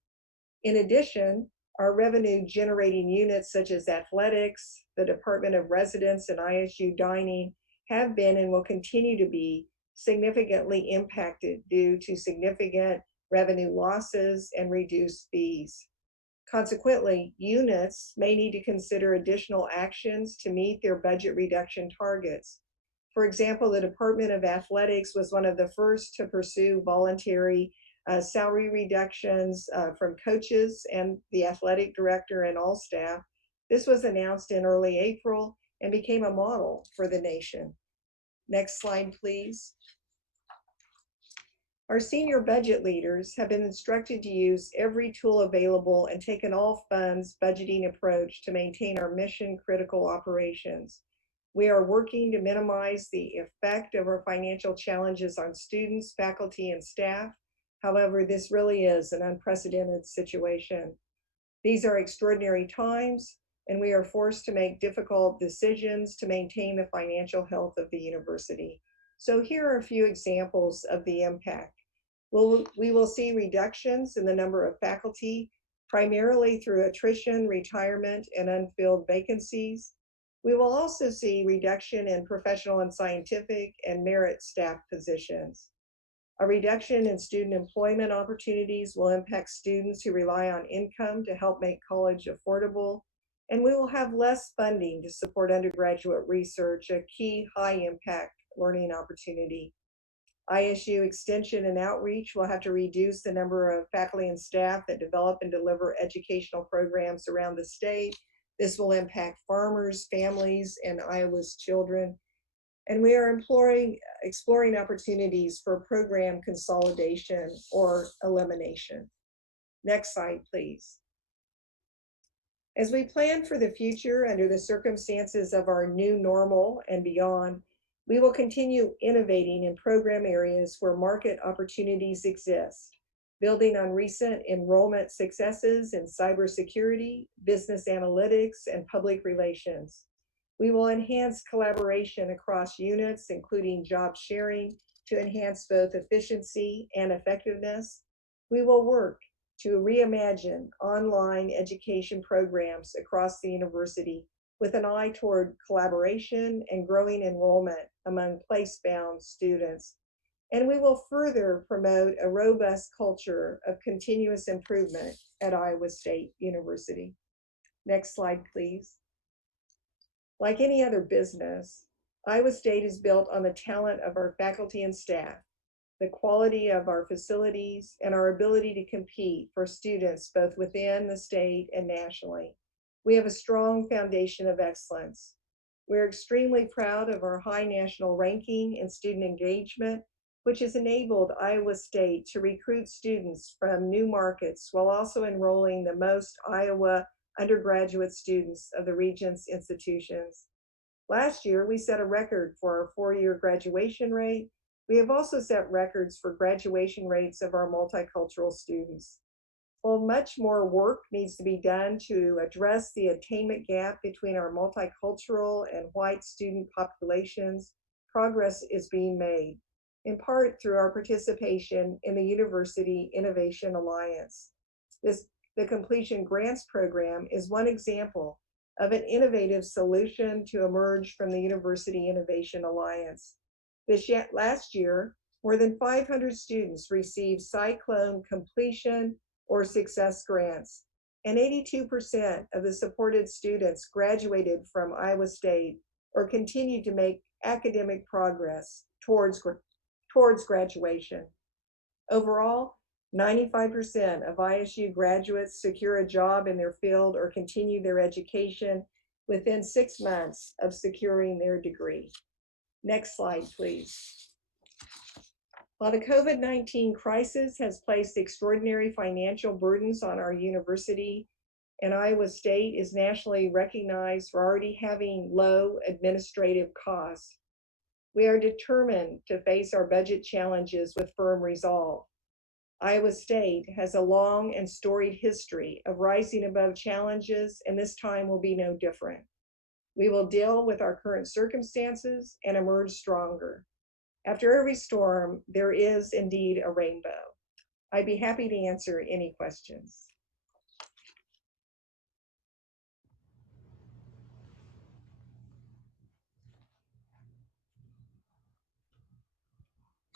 In addition, our revenue-generating units such as athletics, the Department of Residence, and ISU dining have been and will continue to be significantly impacted due to significant revenue losses and reduced fees. Consequently, units may need to consider additional actions to meet their budget reduction targets. For example, the Department of Athletics was one of the first to pursue voluntary salary reductions from coaches and the athletic director and all staff. This was announced in early April and became a model for the nation. Next slide, please. Our senior budget leaders have been instructed to use every tool available and take an all funds budgeting approach to maintain our mission critical operations. We are working to minimize the effect of our financial challenges on students, faculty, and staff. However, this really is an unprecedented situation. These are extraordinary times, and we are forced to make difficult decisions to maintain the financial health of the university. So here are a few examples of the impact. We will see reductions in the number of faculty, primarily through attrition, retirement, and unfilled vacancies. We will also see reduction in professional and scientific and merit staff positions. A reduction in student employment opportunities will impact students who rely on income to help make college affordable. And we will have less funding to support undergraduate research, a key high impact learning opportunity. ISU extension and outreach will have to reduce the number of faculty and staff that develop and deliver educational programs around the state. This will impact farmers, families, and Iowa's children. And we are exploring opportunities for program consolidation or elimination. Next slide, please. As we plan for the future under the circumstances of our new normal and beyond, We will continue innovating in program areas where market opportunities exist, building on recent enrollment successes in cybersecurity, business analytics, and public relations. We will enhance collaboration across units, including job sharing, to enhance both efficiency and effectiveness. We will work to reimagine online education programs across the university with an eye toward collaboration and growing enrollment among place-bound students. And we will further promote a robust culture of continuous improvement at Iowa State University. Next slide, please. Like any other business, Iowa State is built on the talent of our faculty and staff, the quality of our facilities, and our ability to compete for students both within the state and nationally. We have a strong foundation of excellence. We're extremely proud of our high national ranking in student engagement, which has enabled Iowa State to recruit students from new markets while also enrolling the most Iowa undergraduate students of the Regents institutions. Last year, we set a record for our four-year graduation rate. We have also set records for graduation rates of our multicultural students. While much more work needs to be done to address the attainment gap between our multicultural and white student populations, progress is being made, in part through our participation in the University Innovation Alliance. The Completion Grants Program is one example of an innovative solution to emerge from the University Innovation Alliance. Last year, more than 500 students received Cyclone completion or success grants, and 82% of the supported students graduated from Iowa State or continued to make academic progress towards graduation. Overall, 95% of ISU graduates secure a job in their field or continue their education within 6 months of securing their degree. Next slide, please. While the COVID-19 crisis has placed extraordinary financial burdens on our university, and Iowa State is nationally recognized for already having low administrative costs, we are determined to face our budget challenges with firm resolve. Iowa State has a long and storied history of rising above challenges, and this time will be no different. We will deal with our current circumstances and emerge stronger. After every storm, there is indeed a rainbow. I'd be happy to answer any questions.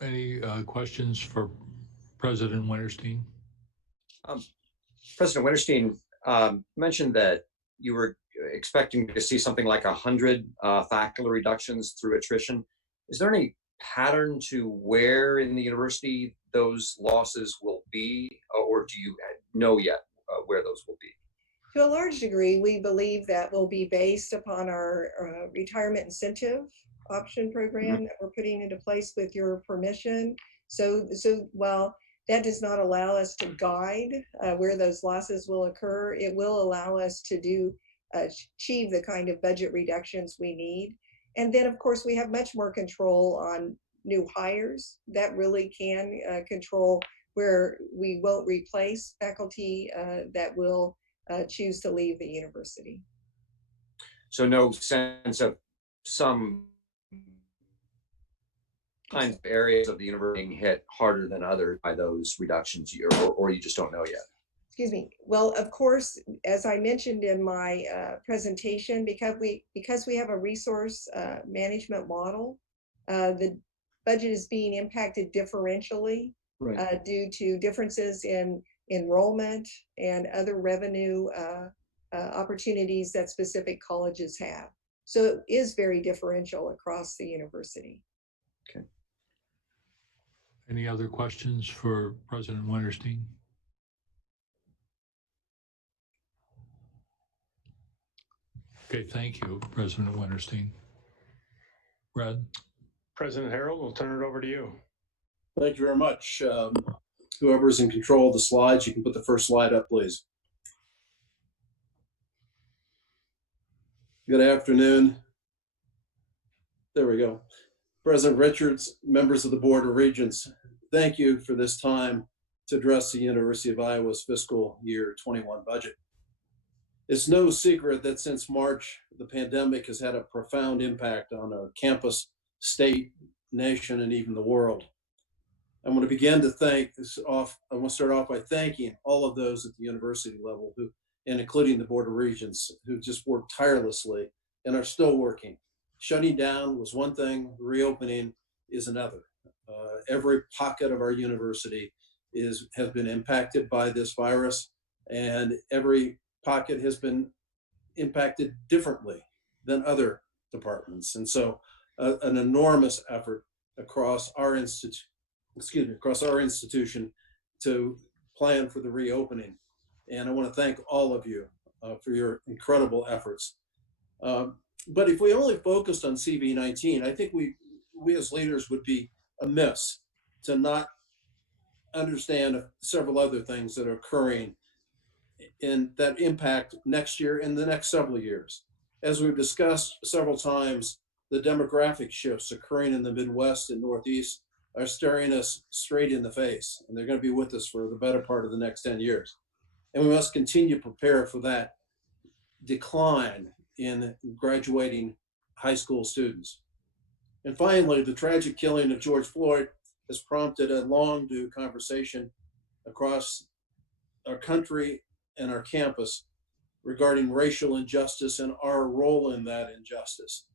Any questions for President Wintersteen? President Wintersteen mentioned that you were expecting to see something like 100 faculty reductions through attrition. Is there any pattern to where in the university those losses will be, or do you know yet where those will be? To a large degree, we believe that will be based upon our retirement incentive option program that we're putting into place with your permission. So while that does not allow us to guide where those losses will occur, it will allow us to achieve the kind of budget reductions we need. And then, of course, we have much more control on new hires that really can control where we won't replace faculty that will choose to leave the university. So no sense of some kinds of areas of the university being hit harder than others by those reductions, or you just don't know yet? Excuse me. Well, of course, as I mentioned in my presentation, because we have a resource management model, the budget is being impacted differentially due to differences in enrollment and other revenue opportunities that specific colleges have. So it is very differential across the university. Okay. Any other questions for President Wintersteen? Okay, thank you, President Wintersteen. Brad? President Harreld, we'll turn it over to you. Thank you very much. Whoever's in control of the slides, you can put the first slide up, please. Good afternoon. There we go. President Richards, members of the Board of Regents, thank you for this time to address the University of Iowa's fiscal year 21 budget. It's no secret that since March, the pandemic has had a profound impact on our campus, state, nation, and even the world. I'm going to begin to I want to start off by thanking all of those at the university level who, and including the Board of Regents, who just worked tirelessly and are still working. Shutting down was one thing, reopening is another. Every pocket of our university has been impacted by this virus, and every pocket has been impacted differently than other departments. And so an enormous effort across our institution to plan for the reopening. And I want to thank all of you for your incredible efforts. But if we only focused on CV-19, I think we as leaders would be amiss to not understand several other things that are occurring and that impact next year and the next several years. As we've discussed several times, the demographic shifts occurring in the Midwest and Northeast are staring us straight in the face, and they're going to be with us for the better part of the next 10 years. And we must continue to prepare for that decline in graduating high school students. And finally, the tragic killing of George Floyd has prompted a long due conversation across our country and our campus regarding racial injustice and our role in that injustice.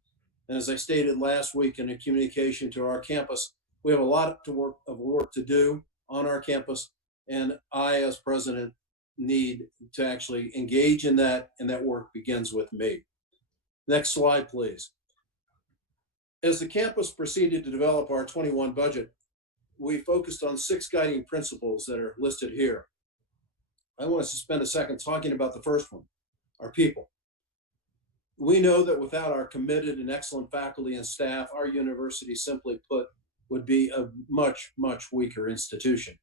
And as I stated last week in a communication to our campus, we have a lot of work to do on our campus, and I, as president, need to actually engage in that, and that work begins with me. Next slide, please. As the campus proceeded to develop our 21 budget, we focused on 6 guiding principles that are listed here. I want us to spend a second talking about the first one, our people. We know that without our committed and excellent faculty and staff, our university, simply put, would be a much, much weaker institution.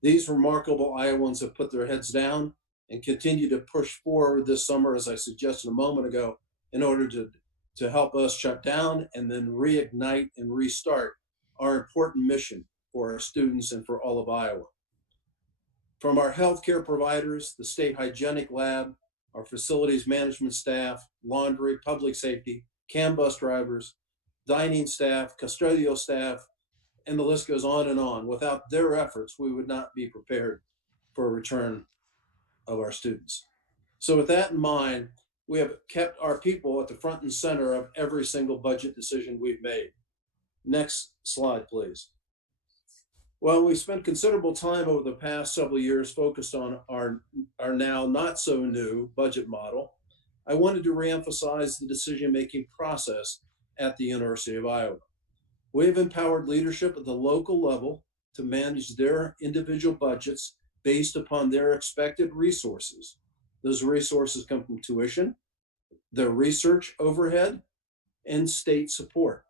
These remarkable Iowans have put their heads down and continue to push forward this summer, as I suggested a moment ago, in order to help us shut down and then reignite and restart our important mission for our students and for all of Iowa. From our healthcare providers, the state hygienic lab, our facilities management staff, laundry, public safety, CAN bus drivers, dining staff, custodial staff, and the list goes on and on. Without their efforts, we would not be prepared for a return of our students. So with that in mind, we have kept our people at the front and center of every single budget decision we've made. Next slide, please. Well, we spent considerable time over the past several years focused on our now not so new budget model. I wanted to reemphasize the decision-making process at the University of Iowa. We have empowered leadership at the local level to manage their individual budgets based upon their expected resources. Those resources come from tuition, their research overhead, and state support.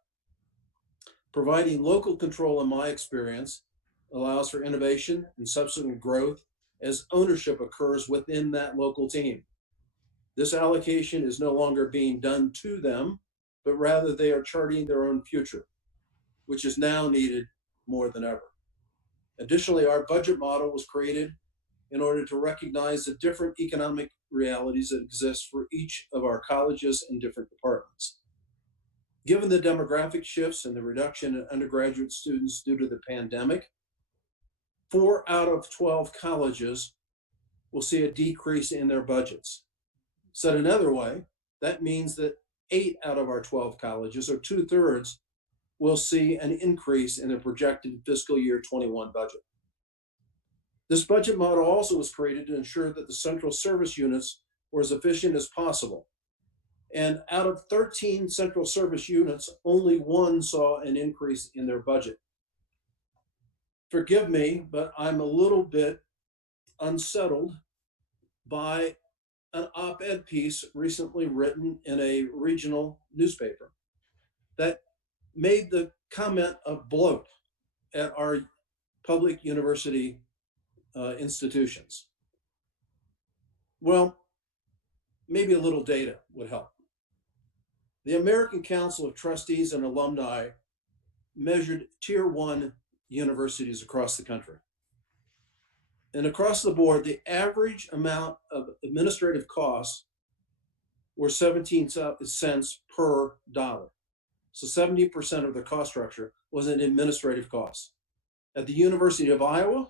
Providing local control, in my experience, allows for innovation and subsequent growth as ownership occurs within that local team. This allocation is no longer being done to them, but rather they are charting their own future, which is now needed more than ever. Additionally, our budget model was created in order to recognize the different economic realities that exist for each of our colleges and different departments. Given the demographic shifts and the reduction in undergraduate students due to the pandemic, 4 out of 12 colleges will see a decrease in their budgets. Said another way, that means that 8 out of our 12 colleges, or 2/3, will see an increase in their projected fiscal year 21 budget. This budget model also was created to ensure that the central service units were as efficient as possible. And out of 13 central service units, only 1 saw an increase in their budget. Forgive me, but I'm a little bit unsettled by an op-ed piece recently written in a regional newspaper that made the comment of bloat at our public university institutions. Well, maybe a little data would help. The American Council of Trustees and Alumni measured tier 1 universities across the country. And across the board, the average amount of administrative costs were 17 cents per dollar. So 70% of their cost structure was in administrative costs. At the University of Iowa,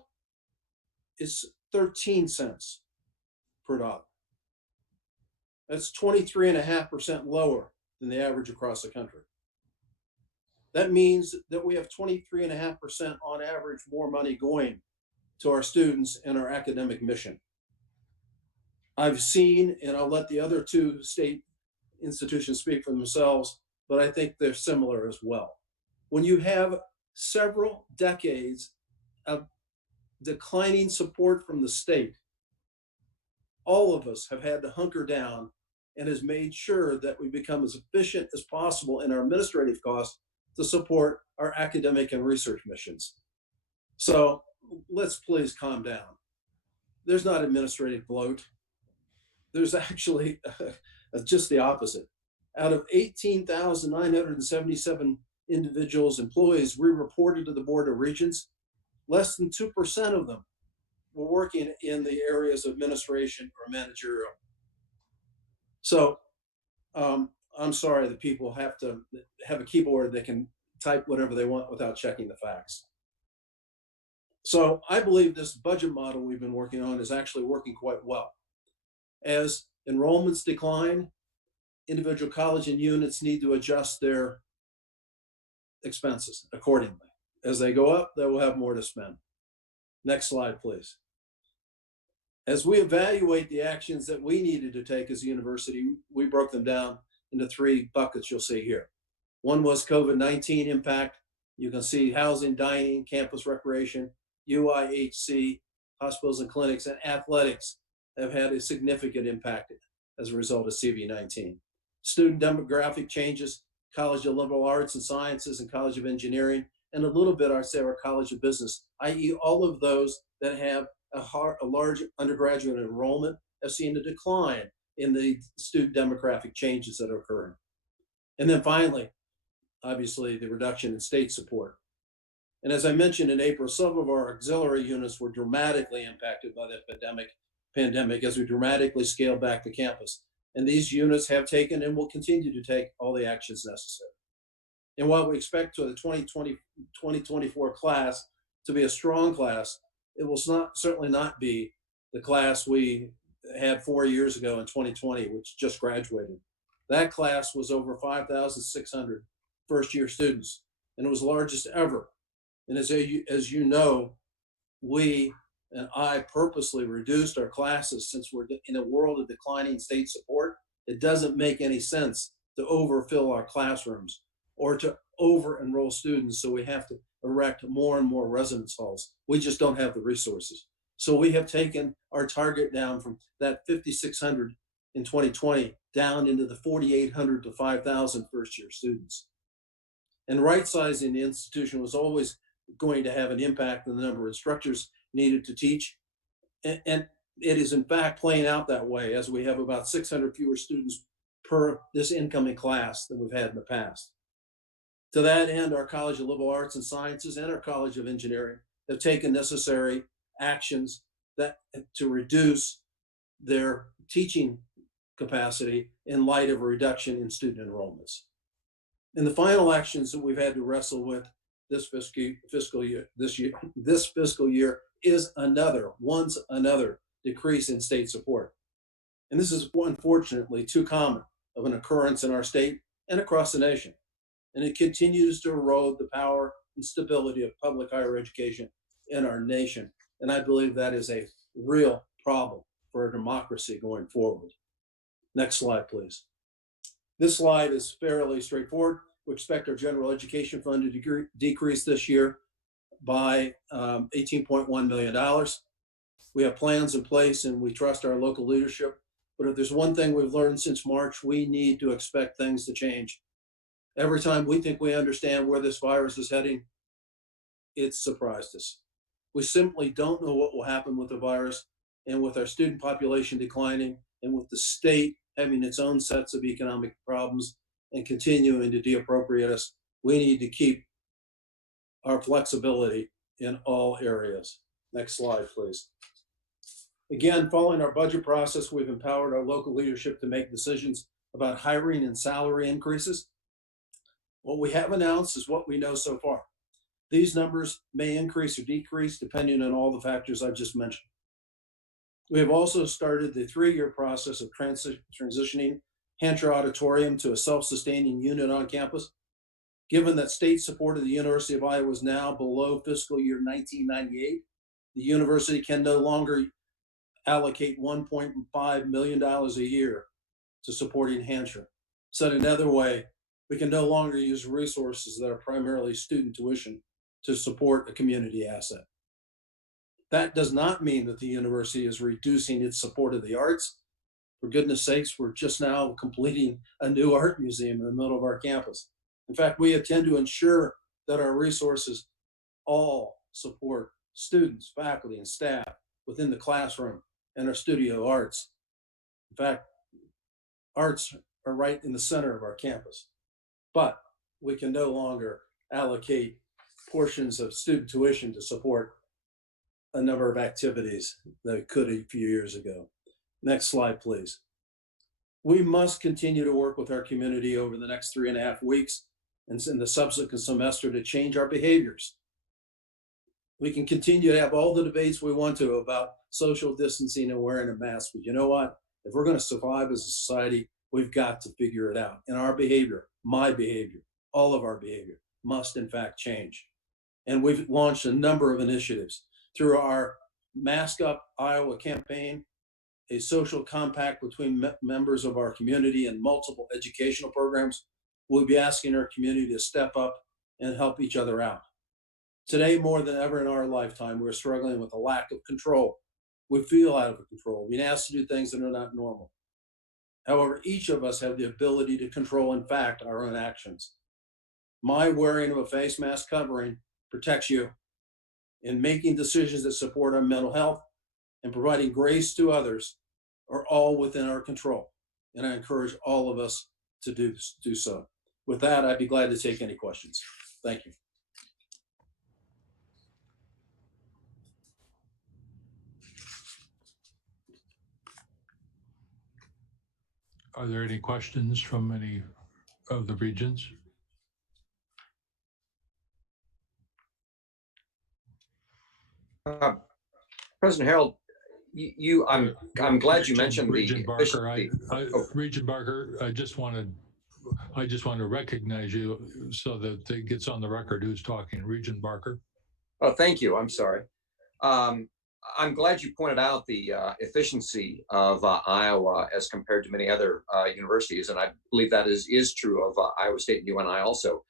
it's 13 cents per dollar. That's 23.5% lower than the average across the country. That means that we have 23.5% on average more money going to our students and our academic mission. I've seen, and I'll let the other two state institutions speak for themselves, but I think they're similar as well. When you have several decades of declining support from the state, all of us have had to hunker down and has made sure that we become as efficient as possible in our administrative costs to support our academic and research missions. So let's please calm down. There's not administrative bloat. There's actually just the opposite. Out of 18,977 individuals, employees, we reported to the Board of Regents, less than 2% of them were working in the areas of administration or managerial. So I'm sorry that people have to have a keyboard that can type whatever they want without checking the facts. So I believe this budget model we've been working on is actually working quite well. As enrollments decline, individual college and units need to adjust their expenses accordingly. As they go up, they will have more to spend. Next slide, please. As we evaluate the actions that we needed to take as a university, we broke them down into 3 buckets you'll see here. One was COVID-19 impact. You can see housing, dining, campus recreation, UIHC, hospitals and clinics, and athletics have had a significant impact as a result of CV-19. Student demographic changes, College of Liberal Arts and Sciences and College of Engineering, and a little bit, I'd say, our College of Business, i.e. all of those that have a large undergraduate enrollment have seen a decline in the student demographic changes that are occurring. And then finally, obviously, the reduction in state support. And as I mentioned in April, some of our auxiliary units were dramatically impacted by the pandemic as we dramatically scaled back the campus. And these units have taken and will continue to take all the actions necessary. And while we expect to the 2024 class to be a strong class, it will certainly not be the class we had 4 years ago in 2020, which just graduated. That class was over 5,600 first-year students, and it was the largest ever. And as you know, we and I purposely reduced our classes since we're in a world of declining state support. It doesn't make any sense to overfill our classrooms or to over-enroll students, so we have to erect more and more residence halls. We just don't have the resources. So we have taken our target down from that 5,600 in 2020 down into the 4,800 to 5,000 first-year students. And right-sizing the institution was always going to have an impact on the number of instructors needed to teach. And it is in fact playing out that way, as we have about 600 fewer students per this incoming class than we've had in the past. To that end, our College of Liberal Arts and Sciences and our College of Engineering have taken necessary actions to reduce their teaching capacity in light of a reduction in student enrollments. And the final actions that we've had to wrestle with this fiscal year is another decrease in state support. And this is unfortunately too common of an occurrence in our state and across the nation. And it continues to erode the power and stability of public higher education in our nation. And I believe that is a real problem for our democracy going forward. Next slide, please. This slide is fairly straightforward. We expect our general education fund to decrease this year by $18.1 million. We have plans in place and we trust our local leadership. But if there's one thing we've learned since March, we need to expect things to change. Every time we think we understand where this virus is heading, it's surprised us. We simply don't know what will happen with the virus, and with our student population declining and with the state having its own sets of economic problems and continuing to deappropriate us, we need to keep our flexibility in all areas. Next slide, please. Again, following our budget process, we've empowered our local leadership to make decisions about hiring and salary increases. What we have announced is what we know so far. These numbers may increase or decrease depending on all the factors I've just mentioned. We have also started the 3-year process of transitioning Hampshire Auditorium to a self-sustaining unit on campus. Given that state support of the University of Iowa is now below fiscal year 1998, the university can no longer allocate $1.5 million a year to supporting Hampshire. Said another way, we can no longer use resources that are primarily student tuition to support a community asset. That does not mean that the university is reducing its support of the arts. For goodness sakes, we're just now completing a new art museum in the middle of our campus. In fact, we intend to ensure that our resources all support students, faculty, and staff within the classroom and our studio arts. In fact, arts are right in the center of our campus, but we can no longer allocate portions of student tuition to support a number of activities that we could a few years ago. Next slide, please. We must continue to work with our community over the next 3.5 weeks and in the subsequent semester to change our behaviors. We can continue to have all the debates we want to about social distancing and wearing a mask, but you know what? If we're going to survive as a society, we've got to figure it out. And our behavior, my behavior, all of our behavior must in fact change. And we've launched a number of initiatives through our Mask Up Iowa campaign, a social compact between members of our community and multiple educational programs. We'll be asking our community to step up and help each other out. Today, more than ever in our lifetime, we're struggling with a lack of control. We feel out of control, being asked to do things that are not normal. However, each of us have the ability to control, in fact, our own actions. My wearing of a face mask covering protects you. In making decisions that support our mental health and providing grace to others are all within our control. And I encourage all of us to do so. With that, I'd be glad to take any questions. Thank you. Are there any questions from any of the regents? President Harreld, I'm glad you mentioned Regent the Barker. efficiency. Regent Barker, I just want to recognize you so that it gets on the record who's talking. Regent Barker. Oh, thank you. I'm sorry. I'm glad you pointed out the efficiency of Iowa as compared to many other universities, and I believe that is true of Iowa State and UNI also.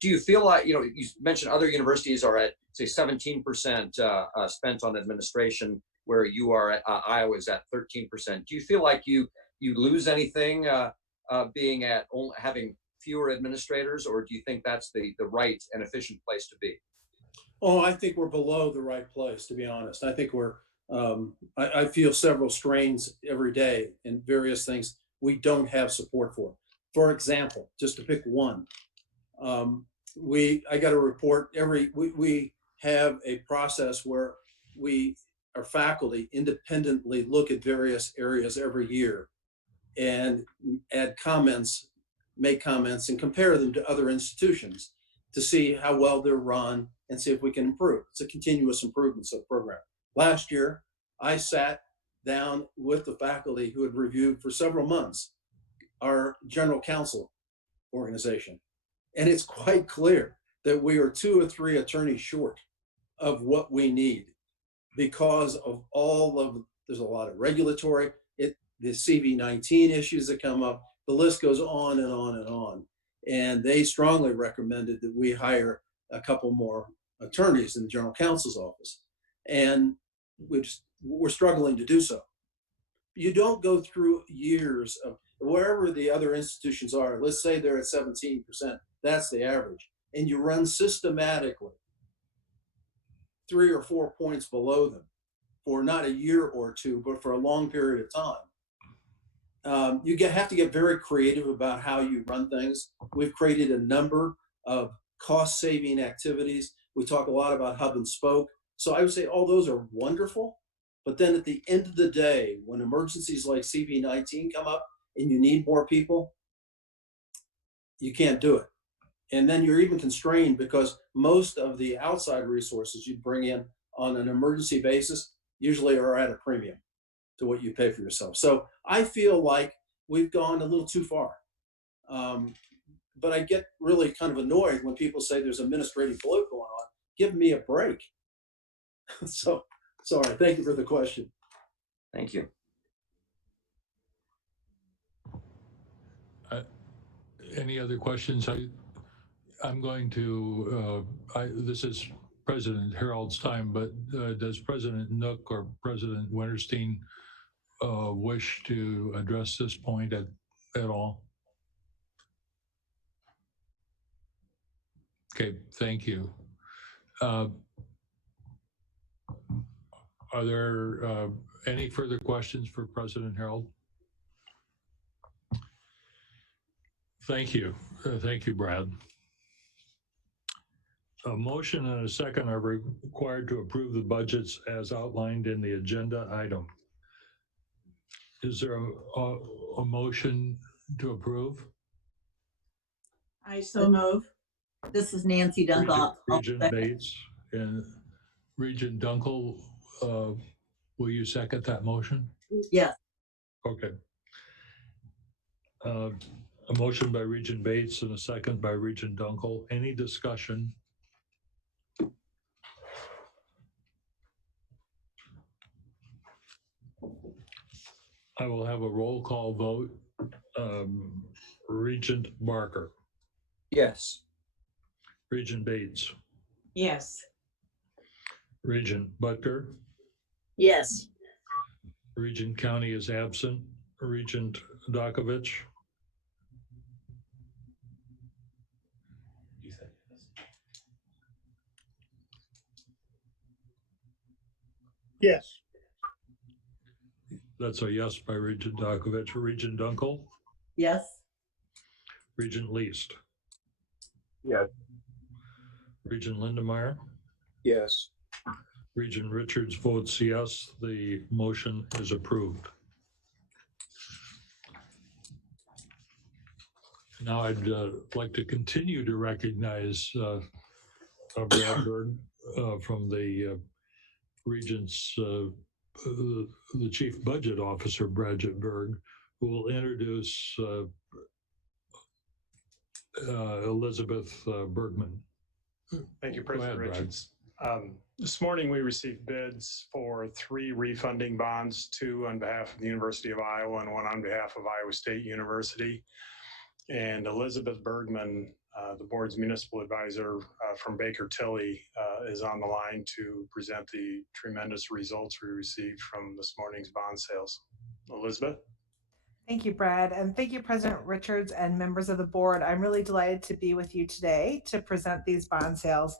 Do you feel like, you mentioned other universities are at, say, 17% spent on administration, where you are at, Iowa is at 13%. Do you feel like you lose anything being at having fewer administrators, or do you think that's the right and efficient place to be? Oh, I think we're below the right place, to be honest. I think I feel several strains every day in various things we don't have support for. For example, just to pick one, I got a report we have a process where our faculty independently look at various areas every year and add comments, make comments, and compare them to other institutions to see how well they're run and see if we can improve. It's a continuous improvement of the program. Last year, I sat down with the faculty who had reviewed for several months our general counsel organization. And it's quite clear that we are 2 or 3 attorneys short of what we need because of there's a lot of regulatory, the CV-19 issues that come up, the list goes on and on and on. And they strongly recommended that we hire a couple more attorneys in the general counsel's office. And we're struggling to do so. You don't go through years of wherever the other institutions are. Let's say they're at 17%, that's the average. And you run systematically 3 or 4 points below them for not a year or two, but for a long period of time. You have to get very creative about how you run things. We've created a number of cost-saving activities. We talk a lot about hub and spoke. So I would say all those are wonderful. But then at the end of the day, when emergencies like CV-19 come up and you need more people, you can't do it. And then you're even constrained because most of the outside resources you bring in on an emergency basis usually are at a premium to what you pay for yourself. So I feel like we've gone a little too far. But I get really kind of annoyed when people say there's administrative bloat going on. Give me a break. So, sorry, thank you for the question. Thank you. Any other questions? I'm going to, this is President Harreld's time, but does President Nook or President Wintersteen wish to address this point at all? Okay, thank you. Are there any further questions for President Harreld? Thank you. Thank you, Brad. A motion and a second are required to approve the budgets as outlined in the agenda item. Is there a motion to approve? I so move. This is Nancy Dunkel. Regent Bates and Regent Dunkel, will you second that motion? Yes. Okay. A motion by Regent Bates and a second by Regent Dunkel. Any discussion? I will have a roll call vote. Regent Barker. Yes. Regent Bates. Yes. Regent Butker. Yes. Regent County is absent. Regent Dokovich. Yes. That's a yes by Regent Dokovich. Regent Dunkel. Yes. Regent Least. Yes. Regent Lindemeyer. Yes. Regent Richards votes yes. The motion is approved. Now I'd like to continue to recognize Brad Bird from the Regents, the Chief Budget Officer, Bridget Berg, who will introduce Elizabeth Bergman. Thank you, President Brad. Richards. This morning, we received bids for 3 refunding bonds, 2 on behalf of the University of Iowa and 1 on behalf of Iowa State University. And Elizabeth Bergman, the board's municipal advisor from Baker Tilly, is on the line to present the tremendous results we received from this morning's bond sales. Elizabeth? Thank you, Brad, and thank you, President Richards and members of the board. I'm really delighted to be with you today to present these bond sales.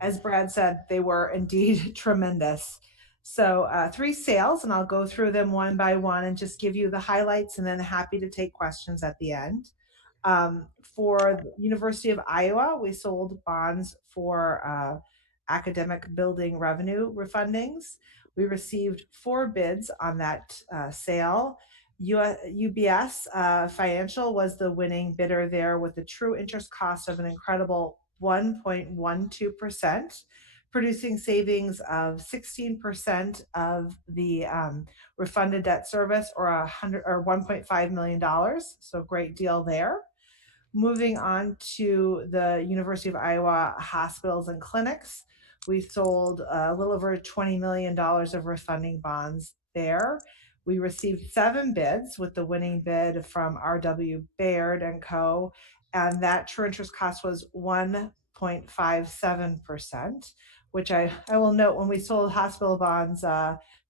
As Brad said, they were indeed tremendous. So 3 sales, and I'll go through them one by one and just give you the highlights, and then happy to take questions at the end. For the University of Iowa, we sold bonds for academic building revenue refundings. We received 4 bids on that sale. UBS Financial was the winning bidder there with a true interest cost of an incredible 1.12%, producing savings of 16% of the refunded debt service, or $1.5 million. So great deal there. Moving on to the University of Iowa hospitals and clinics, we sold a little over $20 million of refunding bonds there. We received 7 bids, with the winning bid from R.W. Baird & Co., and that true interest cost was 1.57%, which I will note, when we sold hospital bonds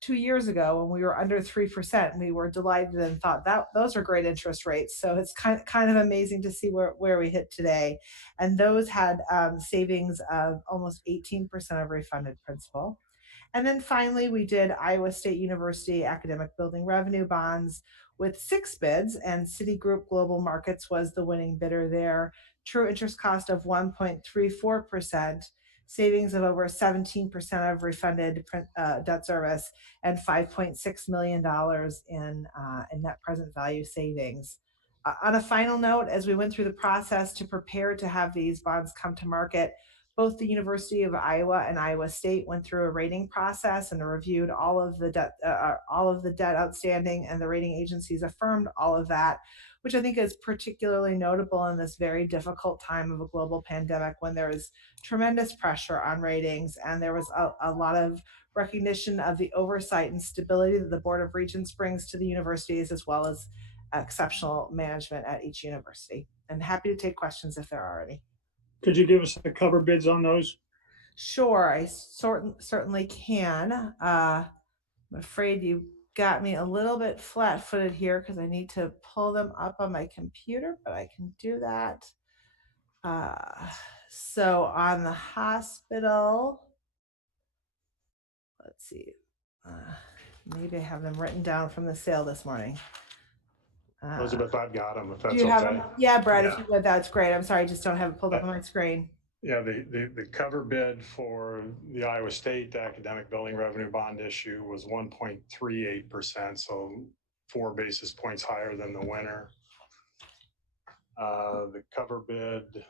2 years ago, when we were under 3%, we were delighted and thought that those are great interest rates. So it's kind of amazing to see where we hit today. And those had savings of almost 18% of refunded principal. And then finally, we did Iowa State University academic building revenue bonds. with 6 bids, and Citigroup Global Markets was the winning bidder there. True interest cost of 1.34%, savings of over 17% of refunded debt service, and $5.6 million in net present value savings. On a final note, as we went through the process to prepare to have these bonds come to market, both the University of Iowa and Iowa State went through a rating process and reviewed all of the debt outstanding, and the rating agencies affirmed all of that, which I think is particularly notable in this very difficult time of a global pandemic when there is tremendous pressure on ratings, and there was a lot of recognition of the oversight and stability that the Board of Regents brings to the universities, as well as exceptional management at each university. And happy to take questions if there are any. Could you give us the cover bids on those? Sure, I certainly can. I'm afraid you got me a little bit flat-footed here because I need to pull them up on my computer, but I can do that. So on the hospital, let's see, maybe I have them written down from the sale this morning. Elizabeth, I've got them, if that's Do you have okay. them? Yeah, Brad, Yeah. if you would, that's great. I'm sorry, I just don't have it pulled up on my screen. Yeah, the cover bid for the Iowa State academic building revenue bond issue was 1.38%, so 4 basis points higher than the winner. The cover bid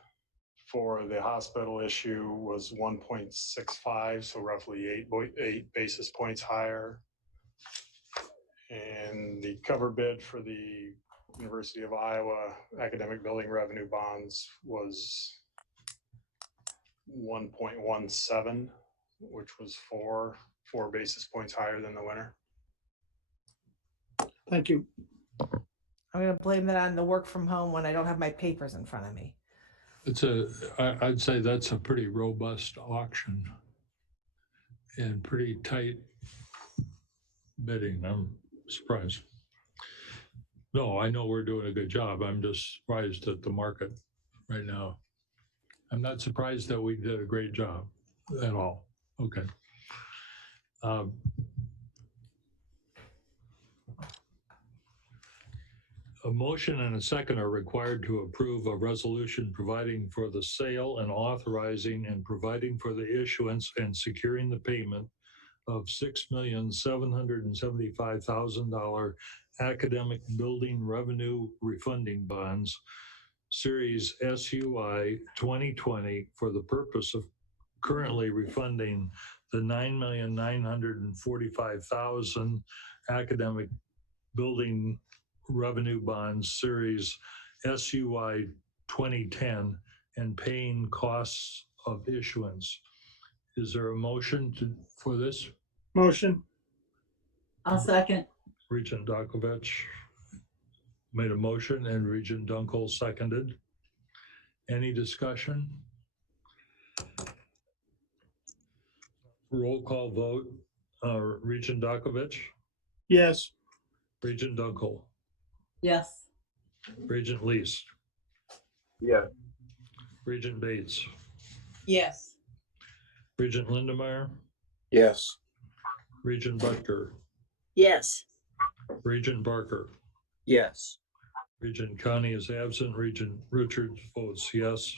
for the hospital issue was 1.65, so roughly 8 basis points higher. And the cover bid for the University of Iowa academic building revenue bonds was 1.17, which was 4 basis points higher than the winner. Thank you. I'm going to blame that on the work from home when I don't have my papers in front of me. I'd say that's a pretty robust auction and pretty tight bidding. I'm surprised. No, I know we're doing a good job. I'm just surprised at the market right now. I'm not surprised that we did a great job at all. Okay. A motion and a second are required to approve a resolution providing for the sale and authorizing and providing for the issuance and securing the payment of $6,775,000 academic building revenue refunding bonds, Series SUI 2020, for the purpose of currently refunding the $9,945,000 academic building revenue bonds, Series SUI 2010, and paying costs of issuance. Is there a motion for this? Motion. I'll second. Regent Dakovich made a motion and Regent Dunkel seconded. Any discussion? Roll call vote. Regent Dakovich? Yes. Regent Dunkel? Yes. Regent Least? Yes. Regent Bates? Yes. Regent Lindemeyer? Yes. Regent Butker? Yes. Regent Barker? Yes. Regent Connie is absent. Regent Richards votes yes.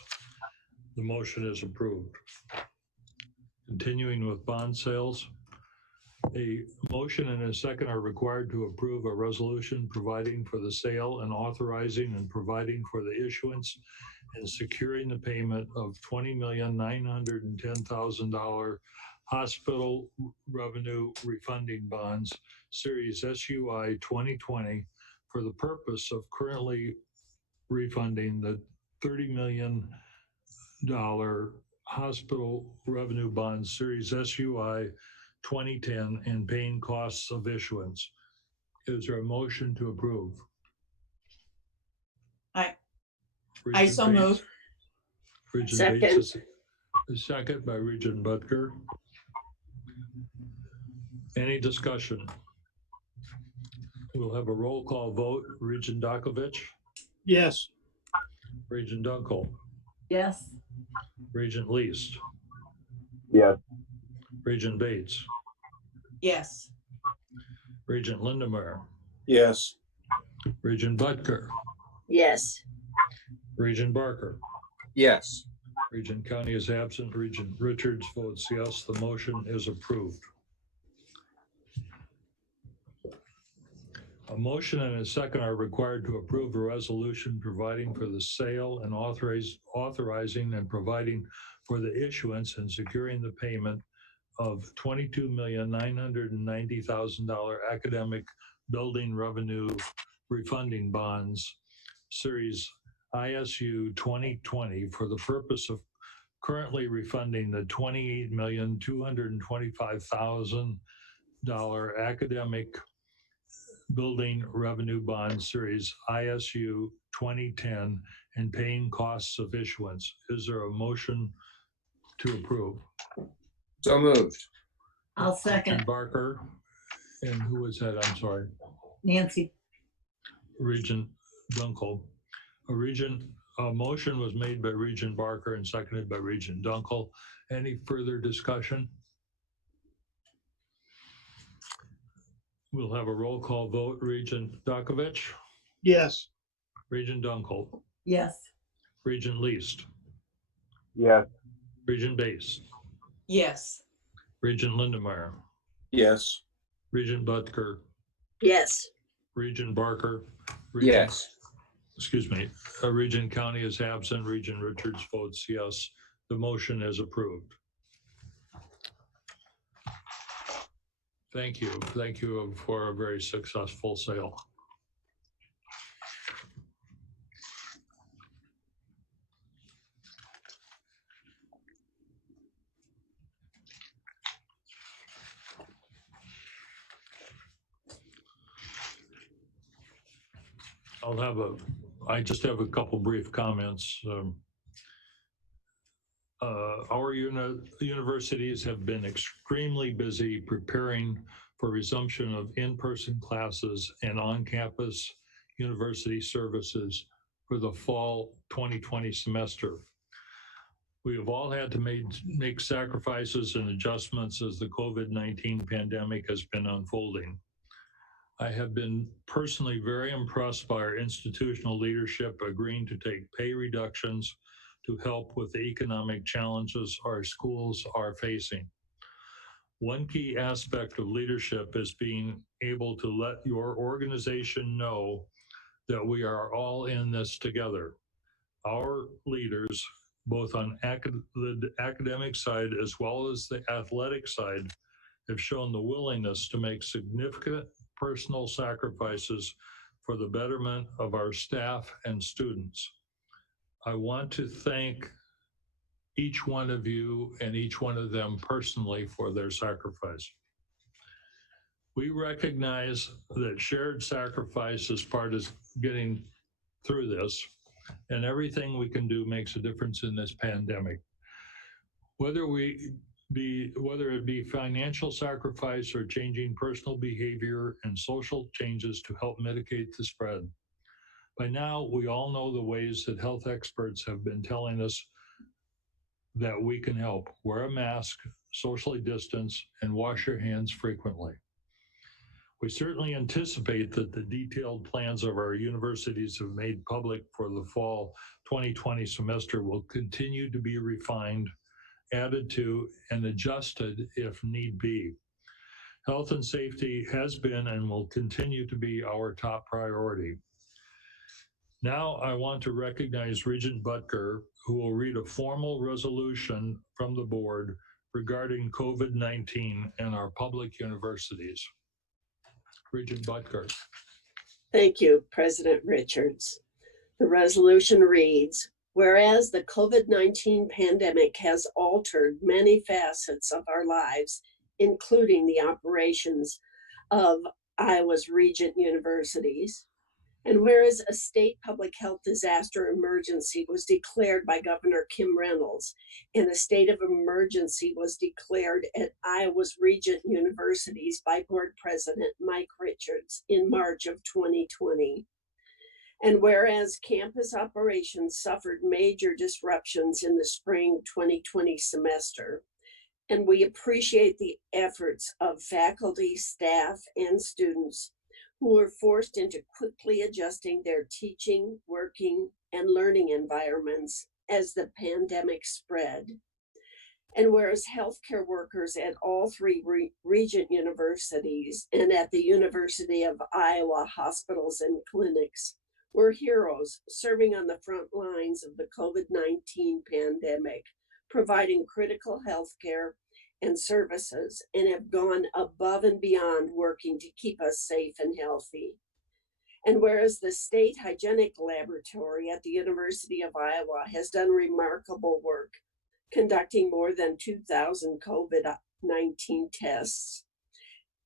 The motion is approved. Continuing with bond sales, a motion and a second are required to approve a resolution providing for the sale and authorizing and providing for the issuance and securing the payment of $20,910,000 hospital revenue refunding bonds, Series SUI 2020, for the purpose of currently refunding the $30 million hospital revenue bonds, Series SUI 2010, and paying costs of issuance. Is there a motion to approve? I Regent so Bates? move. Regent Second. Bates is a second by Regent Butker. Any discussion? We'll have a roll call vote. Regent Dakovich? Yes. Regent Dunkel? Yes. Regent Least? Yes. Regent Bates? Yes. Regent Lindemeyer? Yes. Regent Butker, Yes. Regent Barker. Yes. Regent County is absent. Regent Richards votes yes. The motion is approved. A motion and a second are required to approve a resolution providing for the sale and authorizing and providing for the issuance and securing the payment of $22,990,000 academic building revenue refunding bonds, Series ISU 2020, for the purpose of currently refunding the $28,225,000 academic building revenue bond series ISU 2010 and paying costs of issuance. Is there a motion to approve? So moved. I'll second. And Barker, and who was that? I'm sorry. Nancy. Regent Dunkel. A motion was made by Regent Barker and seconded by Regent Dunkel. Any further discussion? We'll have a roll call vote. Regent Dokovich, Yes. Regent Dunkel, Yes. Regent Least, Yes. Regent Base, Yes. Regent Lindemeyer, Yes. Regent Butker, Yes. Regent Barker. Yes. Excuse me, Regent County is absent. Regent Richards votes yes. The motion is approved. Thank you. Thank you for a very successful sale. I just have a couple brief comments. Our universities have been extremely busy preparing for resumption of in-person classes and on-campus university services for the fall 2020 semester. We have all had to make sacrifices and adjustments as the COVID-19 pandemic has been unfolding. I have been personally very impressed by our institutional leadership agreeing to take pay reductions to help with the economic challenges our schools are facing. One key aspect of leadership is being able to let your organization know that we are all in this together. Our leaders, both on the academic side as well as the athletic side, have shown the willingness to make significant personal sacrifices for the betterment of our staff and students. I want to thank each one of you and each one of them personally for their sacrifice. We recognize that shared sacrifice is part of getting through this, and everything we can do makes a difference in this pandemic. Whether it be financial sacrifice or changing personal behavior and social changes to help mitigate the spread. By now, we all know the ways that health experts have been telling us that we can help. Wear a mask, socially distance, and wash your hands frequently. We certainly anticipate that the detailed plans of our universities have made public for the fall 2020 semester will continue to be refined, added to, and adjusted if need be. Health and safety has been and will continue to be our top priority. Now I want to recognize Regent Butker, who will read a formal resolution from the board regarding COVID-19 and our public universities. Regent Butker. Thank you, President Richards. The resolution reads, whereas the COVID-19 pandemic has altered many facets of our lives, including the operations of Iowa's Regent universities, and whereas a state public health disaster emergency was declared by Governor Kim Reynolds, and a state of emergency was declared at Iowa's Regent universities by Board President Mike Richards in March of 2020. And whereas campus operations suffered major disruptions in the spring 2020 semester, and we appreciate the efforts of faculty, staff, and students who were forced into quickly adjusting their teaching, working, and learning environments as the pandemic spread. And whereas healthcare workers at all three Regent universities and at the University of Iowa hospitals and clinics were heroes serving on the front lines of the COVID-19 pandemic, providing critical healthcare and services, and have gone above and beyond working to keep us safe and healthy. And whereas the State Hygienic Laboratory at the University of Iowa has done remarkable work, conducting more than 2,000 COVID-19 tests,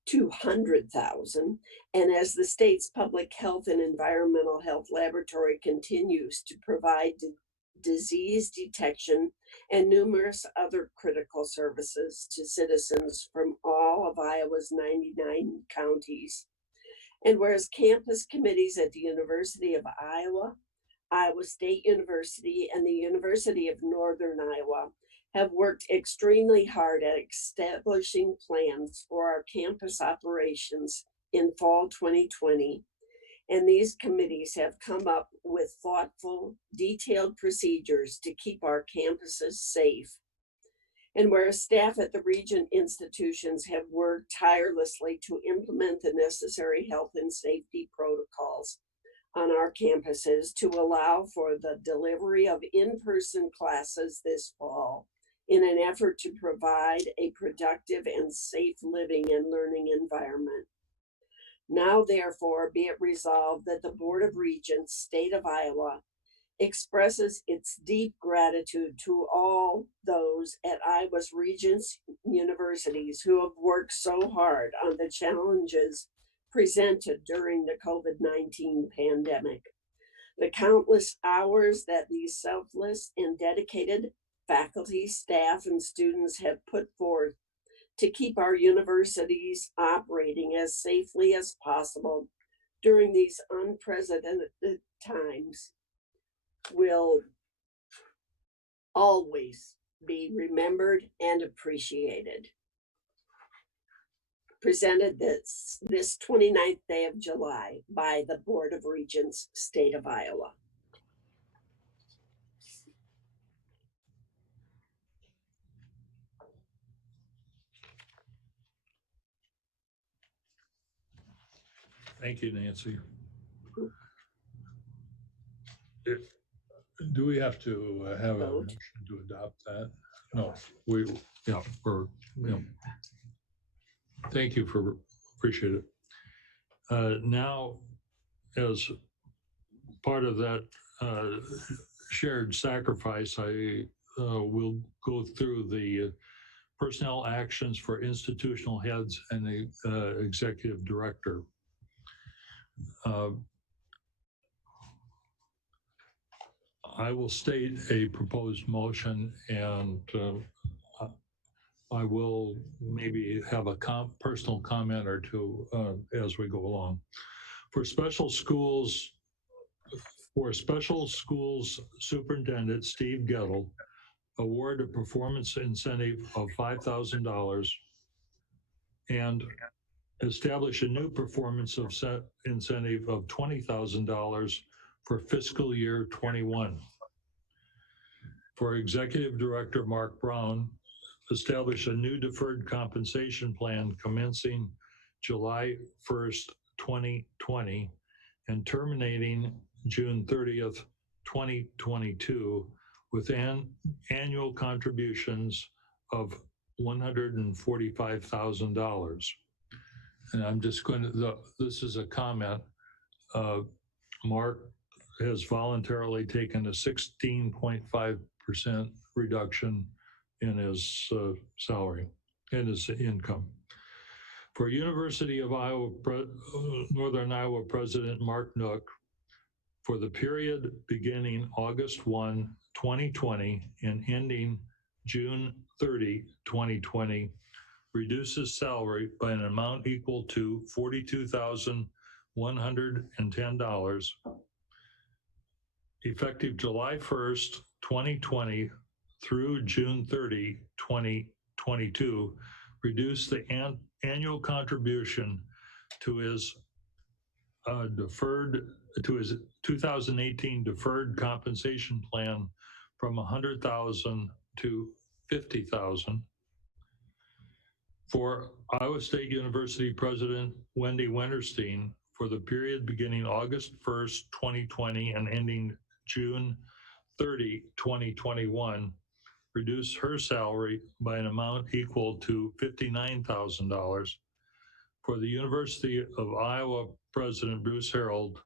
200,000, and as the state's public health and environmental health laboratory continues to provide disease detection and numerous other critical services to citizens from all of Iowa's 99 counties. And whereas campus committees at the University of Iowa, Iowa State University, and the University of Northern Iowa have worked extremely hard at establishing plans for our campus operations in fall 2020. And these committees have come up with thoughtful, detailed procedures to keep our campuses safe. And whereas staff at the Regent institutions have worked tirelessly to implement the necessary health and safety protocols on our campuses to allow for the delivery of in-person classes this fall in an effort to provide a productive and safe living and learning environment. Now, therefore, be it resolved that the Board of Regents, State of Iowa, expresses its deep gratitude to all those at Iowa's Regents universities who have worked so hard on the challenges presented during the COVID-19 pandemic. The countless hours that these selfless and dedicated faculty, staff, and students have put forth to keep our universities operating as safely as possible during these unprecedented times will always be remembered and appreciated. Presented this 29th day of July by the Board of Regents, State of Iowa. Thank you, Nancy. Do we have to have a motion to adopt that? No, we're, thank you for, appreciate it. Now, as part of that shared sacrifice, I will go through the personnel actions for institutional heads and the executive director. I will state a proposed motion, and I will maybe have a personal comment or two as we go along. For special schools Superintendent Steve Gettel, award a performance incentive of $5,000 and establish a new performance incentive of $20,000 for fiscal year 21. For Executive Director Mark Brown, establish a new deferred compensation plan commencing July 1st, 2020 and terminating June 30th, 2022 with annual contributions of $145,000. And I'm just going to, this is a comment. Mark has voluntarily taken a 16.5% reduction in his salary and his income. For University of Iowa, Northern Iowa President Mark Nook, for the period beginning August 1, 2020 and ending June 30, 2020, reduces salary by an amount equal to $42,110, effective July 1st, 2020 through June 30, 2022, reduce the annual contribution to his deferred to his 2018 deferred compensation plan from 100,000 to 50,000. For Iowa State University President Wendy Wintersteen for the period beginning August 1st, 2020 and ending June 30, 2021, reduce her salary by an amount equal to $59,000. For the University of Iowa President Bruce Harreld